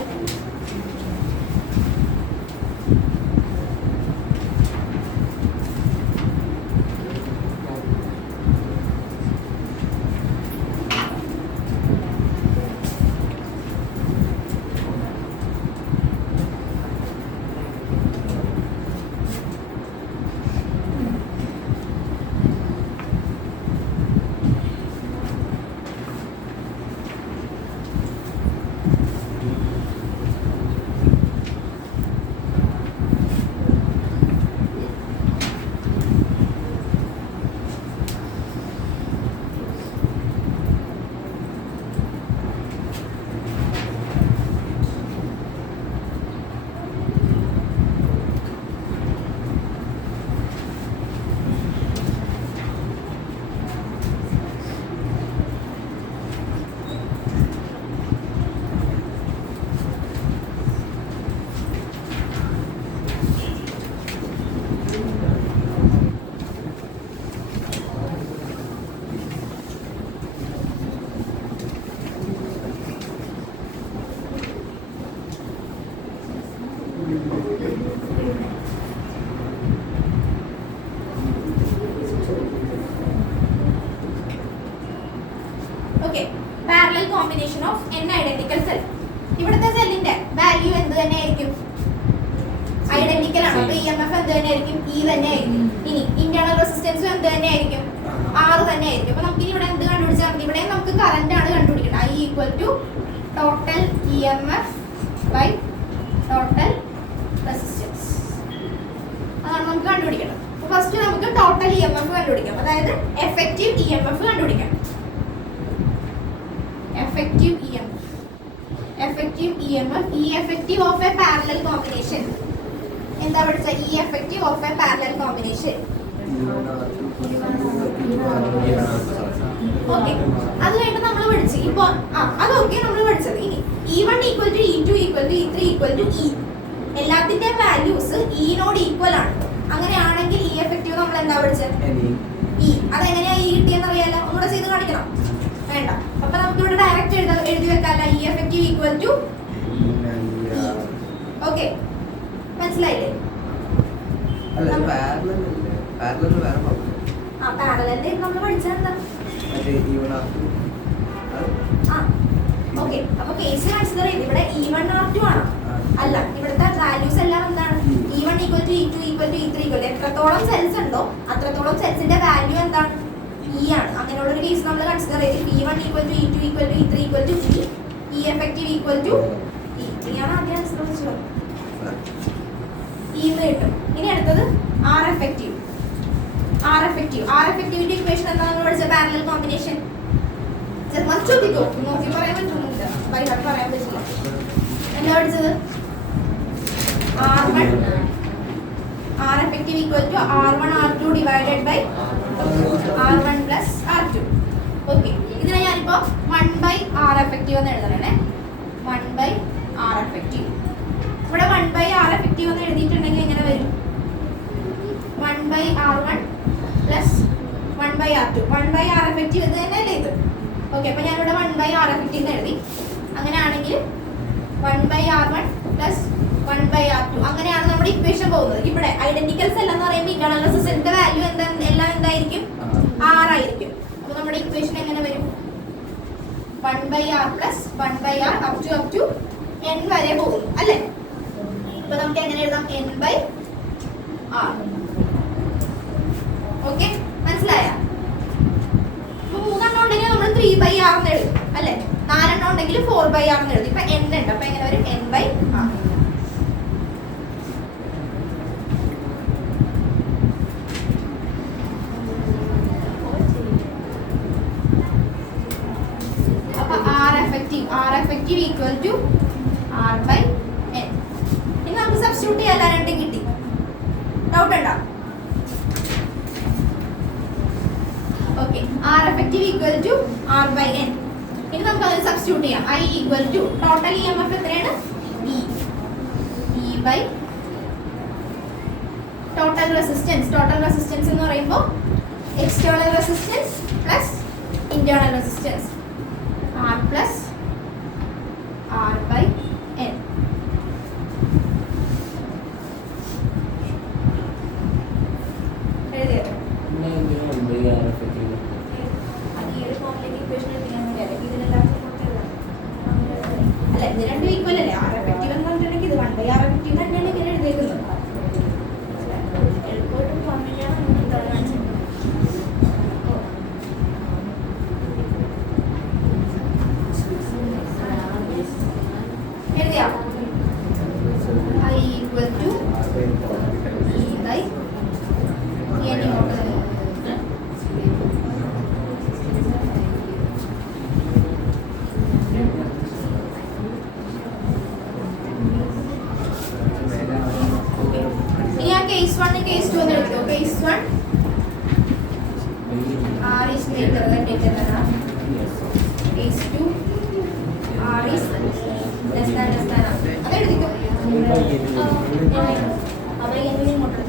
Okay, parallel combination of n identical cell. ഇവിടുത്തെ സെല്ലിന്റെ വാല്യൂ എന്ത് തന്നെ ആയിരിക്കും? ഐഡന്റിക്കൽ ആണ്. അപ്പോൾ EMF എന്ത് തന്നെ ആയിരിക്കും? E തന്നെ ആയിരിക്കും. ഇനി ഇന്റേണൽ റെസിസ്റ്റൻസും എന്ത് തന്നെ ആയിരിക്കും? R തന്നെ ആയിരിക്കും. അപ്പോൾ നമുക്ക് ഇവിടെ എന്ത് കണ്ടുപിടിച്ചാൽ മതി? ഇവിടെ നമുക്ക് കറന്റ് ആണ് കണ്ടുപിടിക്കേണ്ടത്. I equal to total EMF by total resistance. അതാണ് നമുക്ക് കണ്ടുപിടിക്കേണ്ടത്. അപ്പോൾ ഫസ്റ്റ് നമുക്ക് ടോട്ടൽ EMF കണ്ടുപിടിക്കാം. അതായത് എഫക്റ്റീവ് EMF കണ്ടുപിടിക്കാം. Effective EMF, E effective of a parallel combination. എന്താ പഠിച്ച E effective of a parallel combination? Okay, അത് കഴിഞ്ഞിട്ട് നമ്മൾ പഠിച്ചു. ഇപ്പോൾ അതൊക്കെ നമ്മൾ പഠിച്ചത്. ഇനി E1 equal to E2 equal to E3 equal to E. എല്ലാത്തിന്റെയും വാല്യൂസ് E നോട് ഈക്വൽ ആണ്. അങ്ങനെയാണെങ്കിൽ E effective നമ്മൾ എന്താ പഠിച്ചത്? E. അതെങ്ങനെയാ E കിട്ടിയെന്ന് അറിയാലോ? ഒന്നുകൂടെ ചെയ്ത് കാണിക്കണം. വേണ്ട. അപ്പൊ നമുക്ക് ഇവിടെ ഡയറക്റ്റ് എഴുതി വെക്കാല്ല. E effective equal to E. Okay, മനസ്സിലായില്ലേ? പാരലലിന്റെ നമ്മൾ പഠിച്ചതെന്താ? ഓക്കെ, അപ്പൊ കേസ് കൺസിഡർ ചെയ്ത് ഇവിടെ E1 R2 ആണ്. അല്ല, ഇവിടുത്തെ വാല്യൂസ് എല്ലാം എന്താണ്? E1 equal to E2 equal to E3 equal to എത്രത്തോളം സെൽസ് ഉണ്ടോ അത്രത്തോളം സെൽസിന്റെ വാല്യൂ എന്താണ്? E ആണ്. അങ്ങനെയുള്ള ഒരു കേസ് നമ്മൾ കൺസിഡർ ചെയ്ത് E1 equal to E2 equal to E3 equal to E. E effective equal to E. ഇതാണ് ആദ്യം ആൻസർ വെച്ചത്. E എന്ന് കിട്ടും. ഇനി അടുത്തത് R effective. R effectivity equation എന്താണെന്ന് പഠിച്ച പാരലൽ കോമ്പിനേഷൻ. ജസ്റ്റ് ചോദിക്കോ, നോക്കി പറയാൻ പറ്റുന്നില്ല, ബൈഹാർട്ട് പറയാൻ പറ്റില്ല. എന്താ പഠിച്ചത്? R effective equal to R1 R2 divided by R1 plus R2. Okay, ഇതിനെ ഞാനിപ്പോൾ 1/R effective എന്ന് എഴുതണേ. 1/R effective. ഇവിടെ 1/R effective എന്ന് എഴുതിയിട്ടുണ്ടെങ്കിൽ എങ്ങനെ വരും? 1/R1 plus 1/R2. 1/R effective ഇത് തന്നെയല്ലേ ഇത്? ഓക്കെ, അപ്പോൾ ഞാനിവിടെ 1/R effective എന്ന് എഴുതി. അങ്ങനെയാണെങ്കിൽ 1/R1 plus 1/R2. അങ്ങനെയാണ് നമ്മുടെ ഇക്വേഷൻ പോകുന്നത്. ഇവിടെ ഐഡന്റിക്കൽ സെൽ എന്ന് പറയുമ്പോൾ ഇന്റേണൽ റെസിസ്റ്റൻസിന്റെ വാല്യൂ എല്ലാം എന്തായിരിക്കും? R ആയിരിക്കും. അപ്പോൾ നമ്മുടെ ഇക്വേഷൻ എങ്ങനെ വരും? 1/r plus 1/r up to n വരെ പോകുന്നു അല്ലേ? അപ്പൊ നമുക്ക് എങ്ങനെ എഴുതാം? n/r. ഓക്കെ, മനസ്സിലായ? അപ്പൊ 3 എണ്ണം ഉണ്ടെങ്കിൽ നമ്മൾ 3/r എന്ന് എഴുതും അല്ലേ? 4 എണ്ണം ഉണ്ടെങ്കിൽ 4/r എന്ന് എഴുതും. ഇപ്പൊ n ഉണ്ട്, അപ്പൊ എങ്ങനെ വരും? n/r. R effective equal to R/n. ഇനി നമുക്ക് സബ്സ്റ്റിറ്റ്യൂട്ട് ചെയ്യാൻ രണ്ടും കിട്ടി. ഡൗട്ട് ഉണ്ടോ? Okay, R effective equal to R/n. ഇനി നമുക്ക് അത് സബ്സ്റ്റിറ്റ്യൂട്ട് ചെയ്യാം. I equal to total EMF എത്രയാണ്? E by total resistance. Total resistance എന്ന് പറയുമ്പോൾ external resistance plus internal resistance. R plus R/n. എഴുതിയോ? അല്ല, ഇത് രണ്ടും ഈക്വൽ അല്ലേ? R effective എന്ന് പറഞ്ഞിട്ടുണ്ടെങ്കിൽ ഇത് 1/r effective തന്നെയാണ് ഇങ്ങനെ എഴുതിയേക്കുന്നത്. എളുപ്പമായിട്ട് പറഞ്ഞാൽ I equal to E by N ഇങ്ങോട്ട് ഇനി ആ കേസ് 1 കേസ് 2 എന്ന് എടുത്തോ. Case 1 R is greater than case 2 R is less than അതെഴുതിക്കോ. അവ എങ്ങനെ ഇങ്ങോട്ട്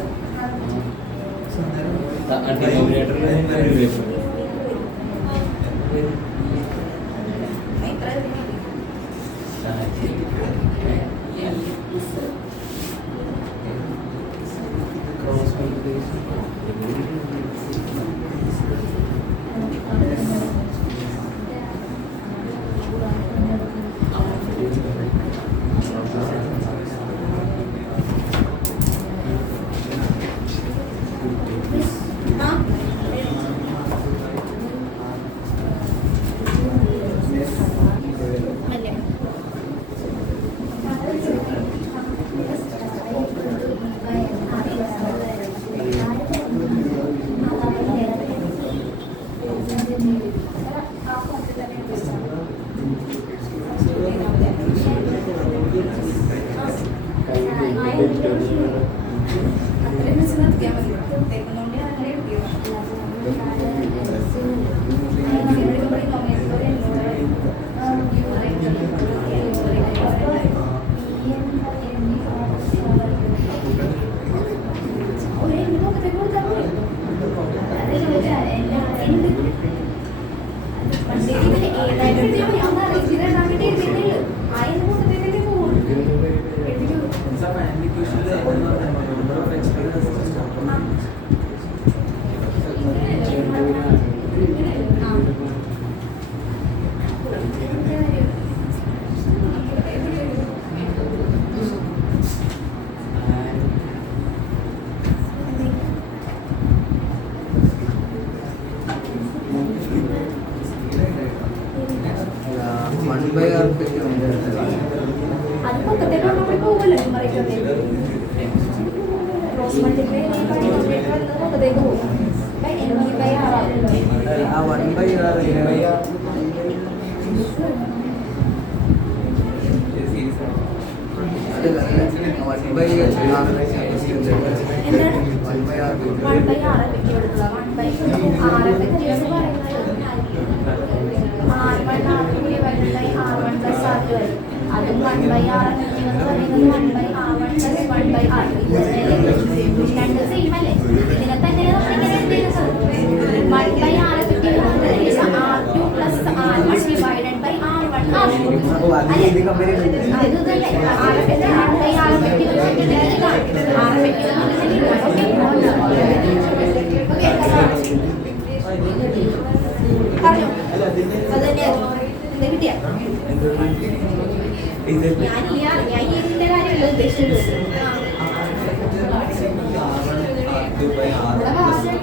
Thank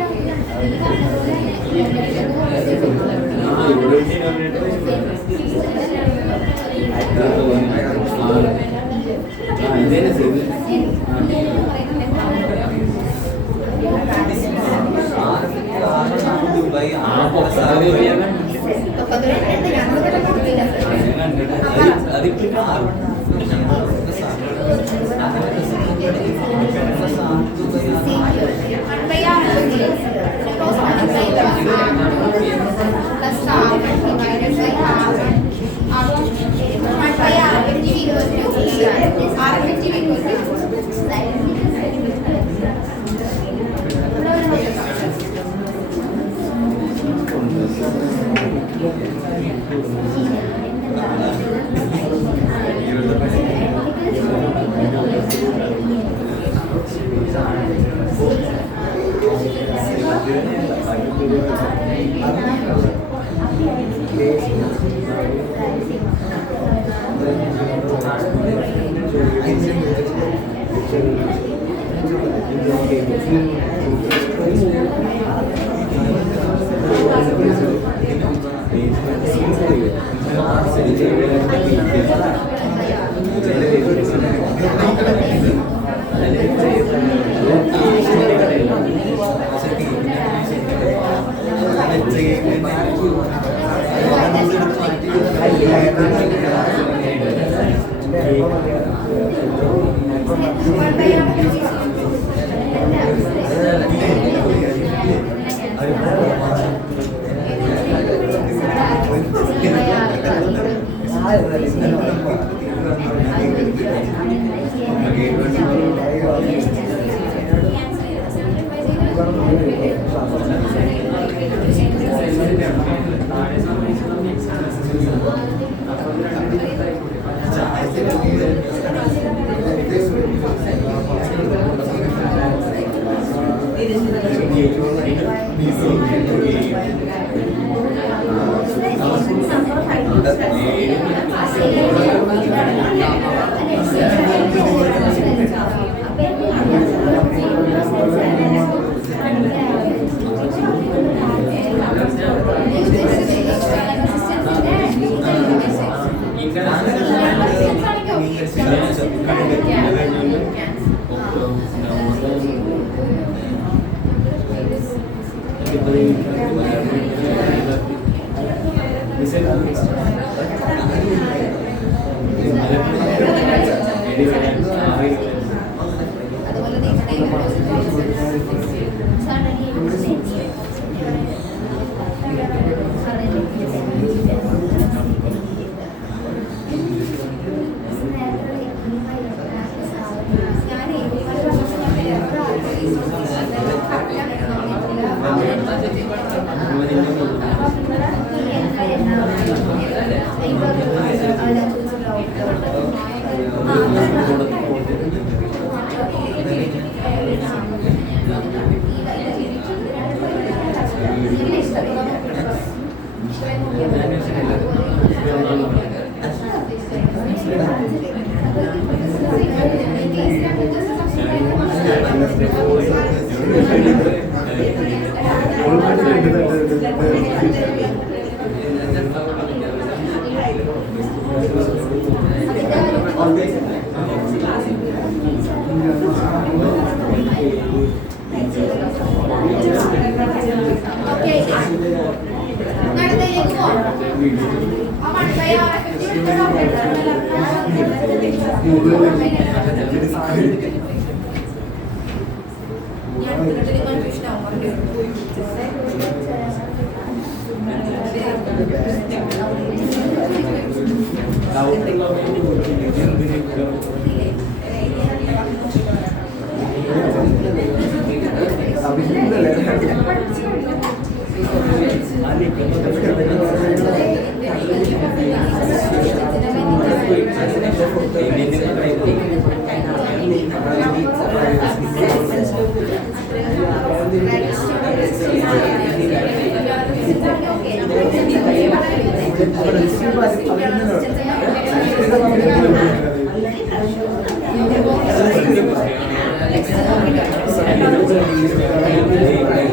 you.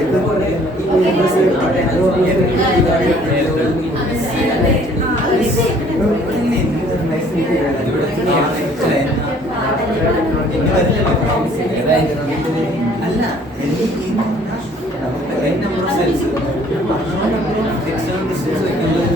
ഇതുപോലെ അല്ല number of cells external distance വെക്കുന്നത്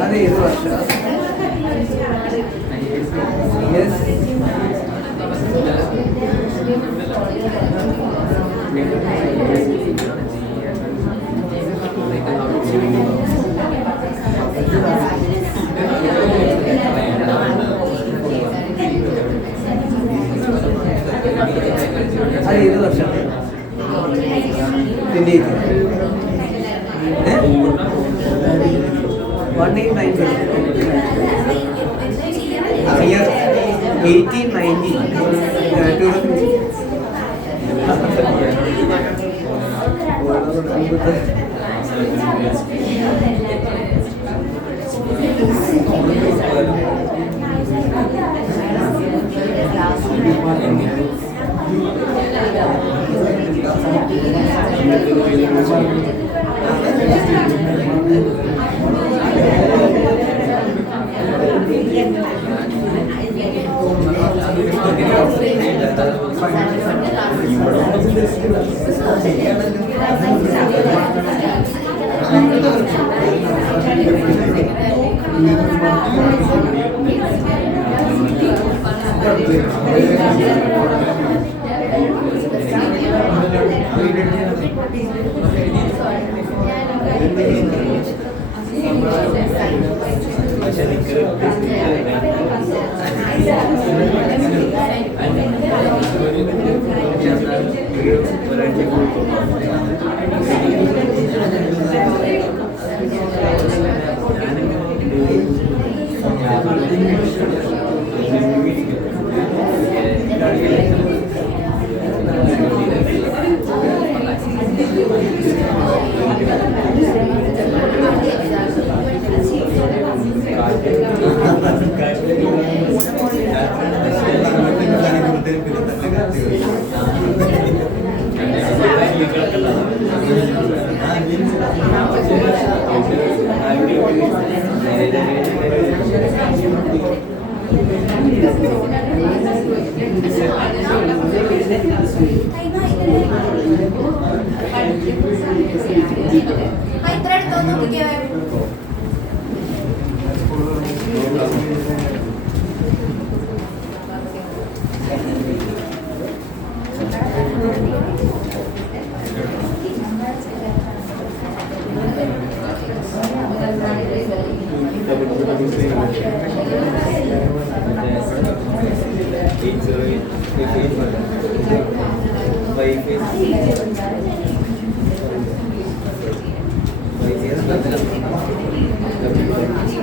അത് ഏത് വർഷം അത് ഏത് വർഷം 1890 year 5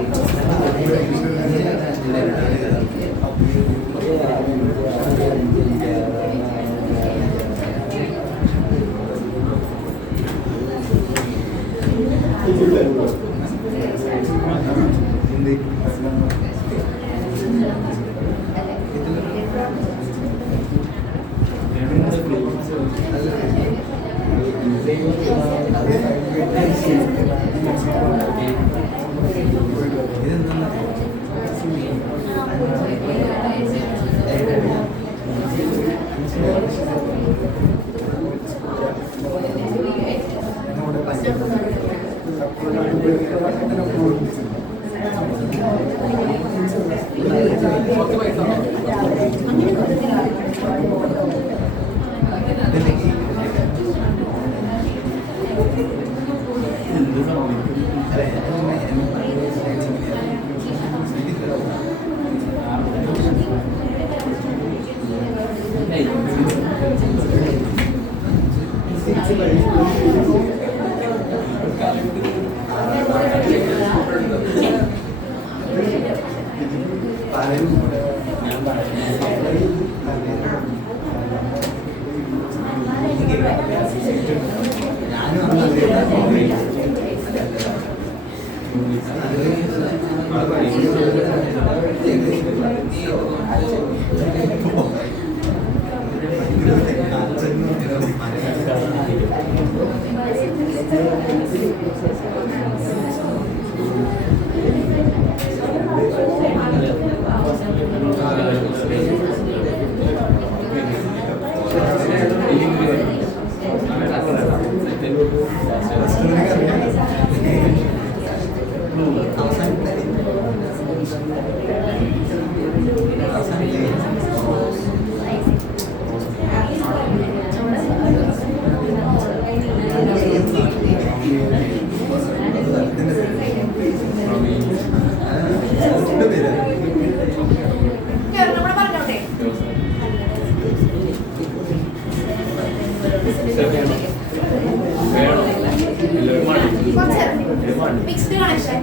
mixed connection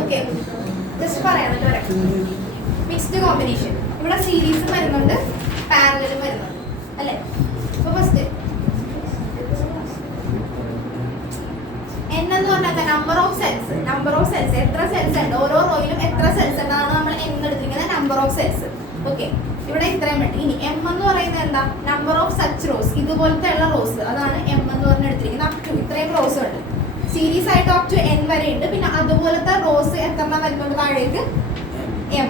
okay just പറയാം മിക്സ്ഡ് കോമ്പിനേഷൻ ഇവിടെ സീരീസും വരുന്നുണ്ട് പാരലലും വരുന്നുണ്ട് അല്ലേ അപ്പൊ ഫസ്റ്റ് എന്നു പറഞ്ഞാൽ നമ്പർ ഓഫ് സെൽസ് എത്ര സെൽസ് ഉണ്ട് ഓരോ റോയിലും എത്ര സെൽസ് ഉണ്ടെന്നാണ് നമ്മൾ എന്ന് എടുത്തിരിക്കുന്നത് നമ്പർ ഓഫ് സെൽസ് ഓക്കെ ഇവിടെ ഇത്രയും വേണ്ടി ഇനി എം എന്ന് പറയുന്നത് എന്താ നമ്പർ ഓഫ് സച്ച് റോസ് ഇതുപോലത്തെ ഉള്ള റോസ് അതാണ് എം എന്ന് പറഞ്ഞ് എടുത്തിരിക്കുന്നത് അപ് ടു ഇത്രയും റോസ് ഉണ്ട് സീരീസ് ആയിട്ട് അപ് ടു എൻ വരെ ഉണ്ട് പിന്നെ അതുപോലത്തെ റോസ് എത്ര വരുന്നുണ്ട് താഴേക്ക് എം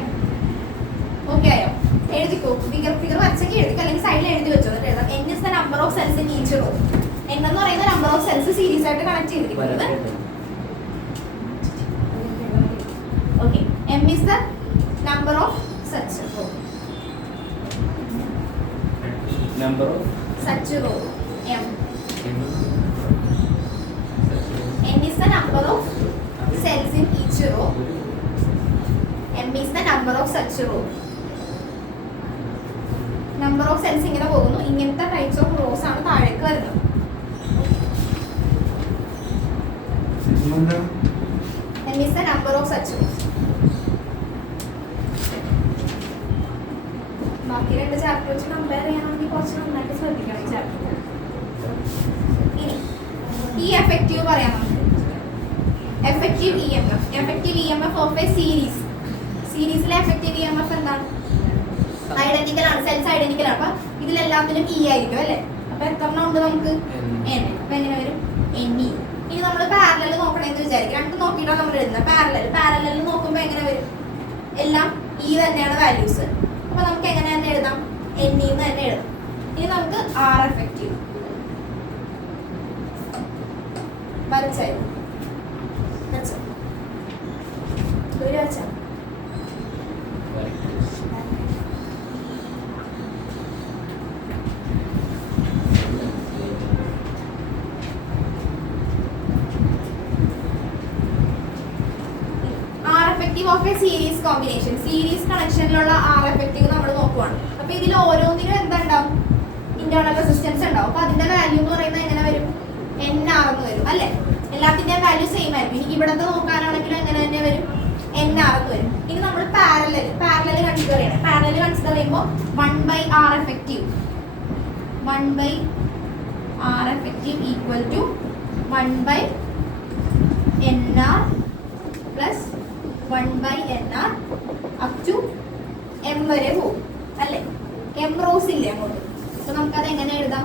ഓക്കെ ആയോ എഴുതിക്കോ ഫിഗർ വരച്ചെങ്കിൽ എഴുതിക്കോ അല്ലെങ്കിൽ സൈഡിൽ എഴുതി വെച്ചോ എന്നിട്ട് എഴുതാം N is the number of cells in each row N എന്ന് പറയുന്ന നമ്പർ ഓഫ് സെൽസ് സീരീസ് ആയിട്ട് കണക്ട് ചെയ്തിരിക്കുന്നത് okay M is the number of such row number of such row m n is the number of cells in each row m is the number of such row number of cells ഇങ്ങനെ പോകുന്നു. ഇങ്ങനത്തെ types of rows ആണ് താഴേക്ക് വരുന്നത്. N is the number of such rows. ബാക്കി രണ്ട് chapter വെച്ച് compare ചെയ്യണമെങ്കിൽ കുറച്ച് നന്നായിട്ട് ശ്രദ്ധിക്കണം ഈ ചാപ്റ്റർ. ഇനി ഈ എഫക്റ്റീവ് പറയാം നമുക്ക്. Effective EMF. Effective EMF of a series. സീരീസിലെ എഫക്റ്റീവ് EMF എന്താണ്? ഐഡന്റിക്കൽ ആണ്, സെൽസ് ഐഡന്റിക്കൽ ആണ്. അപ്പൊ ഇതിലെല്ലാത്തിലും E ആയിരിക്കും അല്ലേ? അപ്പൊ എത്ര എണ്ണം ഉണ്ട് നമുക്ക്? N. അപ്പൊ എങ്ങനെ വരും? NE. ഇനി നമ്മൾ പാരലൽ നോക്കണമെന്ന് വിചാരിക്കും. രണ്ടും നോക്കിയിട്ടാണ് നമ്മൾ എഴുതുന്നത്. പാരലൽ നോക്കുമ്പോൾ എങ്ങനെ വരും? എല്ലാം E തന്നെയാണ് വാല്യൂസ്. അപ്പൊ നമുക്ക് എങ്ങനെ തന്നെ എഴുതാം? NE എന്ന് തന്നെ എഴുതാം. ഇനി നമുക്ക് R എഫക്റ്റീവ് വരച്ചായിരുന്നു. Of a series combination. Series കണക്ഷനിലുള്ള R എഫക്റ്റീവ് നമ്മൾ നോക്കുവാണ്. അപ്പൊ ഇതിൽ ഓരോന്നിനും എന്താണ്ടാവും? ഇന്റേണൽ റെസിസ്റ്റൻസ് ഉണ്ടാവും. അപ്പൊ അതിന്റെ വാല്യൂ എന്ന് പറയുന്നത് എങ്ങനെ വരും? NR എന്ന് വരും അല്ലെ? എല്ലാത്തിന്റെയും വാല്യൂ സെയിം ആയിരിക്കും. ഇനി ഇവിടത്തെ നോക്കാനാണെങ്കിലും എങ്ങനെ തന്നെ വരും? NR എന്ന് വരും. ഇനി നമ്മൾ പാരലൽ കൺസിഡർ ചെയ്യണം. പാരലൽ കൺസിഡർ ചെയ്യുമ്പോൾ 1/R effective 1/R effective equal to 1/NR plus 1/NR up to M വരെ പോകും അല്ലേ? M റോസ് ഇല്ലേ അങ്ങോട്ട്? അപ്പൊ നമുക്കത് എങ്ങനെ എഴുതാം?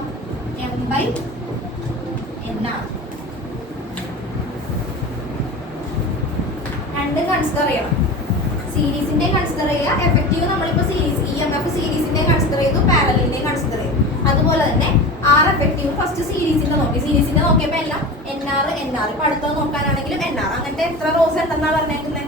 M/NR. രണ്ടും കൺസിഡർ ചെയ്യണം. സീരീസിന്റെ കൺസിഡർ ചെയ്യുക. എഫക്റ്റീവ് നമ്മളിപ്പോ സീരീസ് EMF സീരീസിന്റെ കൺസിഡർ ചെയ്തു, പാരലലിന്റെ കൺസിഡർ ചെയ്തു. അതുപോലെ തന്നെ R എഫക്റ്റീവ് ഫസ്റ്റ് സീരീസിന്റെ നോക്കിയപ്പോൾ എല്ലാം NR. ഇപ്പൊ അടുത്തത് നോക്കാനാണെങ്കിലും NR. അങ്ങനത്തെ എത്ര റോസ് ഉണ്ടെന്നാ പറഞ്ഞേക്കുന്നത്?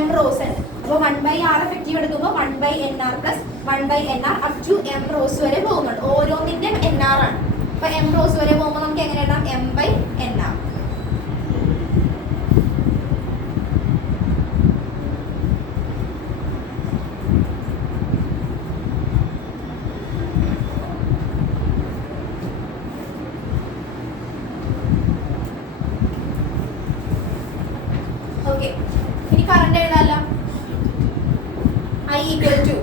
M റോസ് ഉണ്ട്. അപ്പോൾ 1/R എഫക്റ്റീവ് എടുക്കുമ്പോൾ 1/NR plus 1/NR up to M rows വരെ പോകുന്നുണ്ട്. ഓരോന്നിന്റെ NR ആണ്. അപ്പൊ M റോസ് വരെ പോകുമ്പോൾ നമുക്ക് എങ്ങനെ എഴുതാം? M/NR. ഓക്കെ, ഇനി കറണ്ട് എഴുതാമല്ലോ. I ഈക്വൽ ടു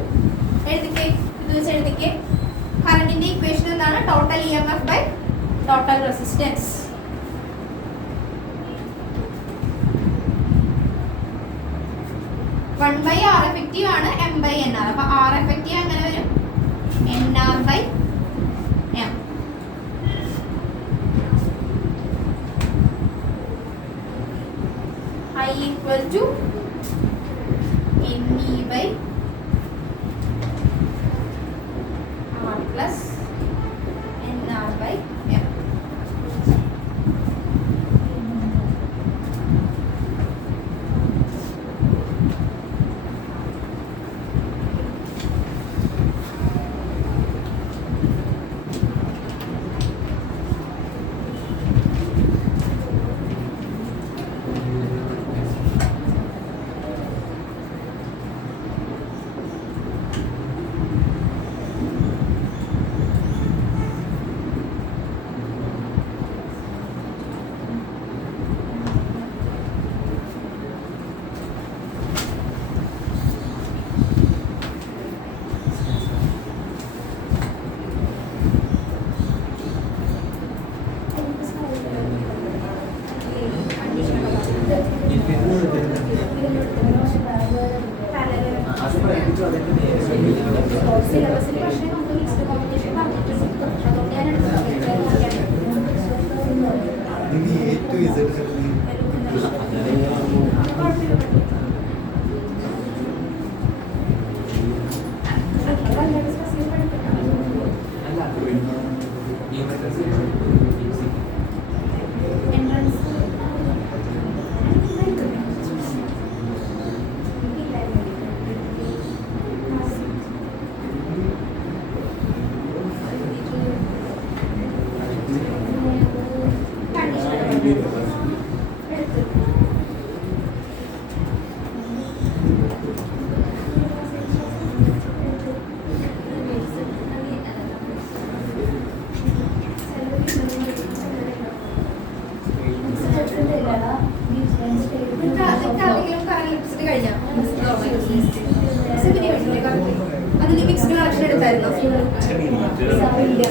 എഴുതിക്കേ, ഇത് വെച്ച് എഴുതിക്കേ. കറണ്ടിന്റെ ഇക്വേഷൻ എന്താണ്? Total EMF by total resistance. R effective ആണ്, M/NR. അപ്പൊ R എഫക്റ്റീവ് എങ്ങനെ വരും? NR/M. I equal to NE/R plus NR/M. സിലബസിൽ പക്ഷേ നമുക്ക് മിക്സ്ഡ് കോമ്പിനേഷൻ പറഞ്ഞിട്ടുണ്ട്. അതുകൊണ്ട് ഞാൻ അതിൽ മിക്സ്ഡ് കളക്ഷൻ എടുത്തായിരുന്നോ? ഇല്ല.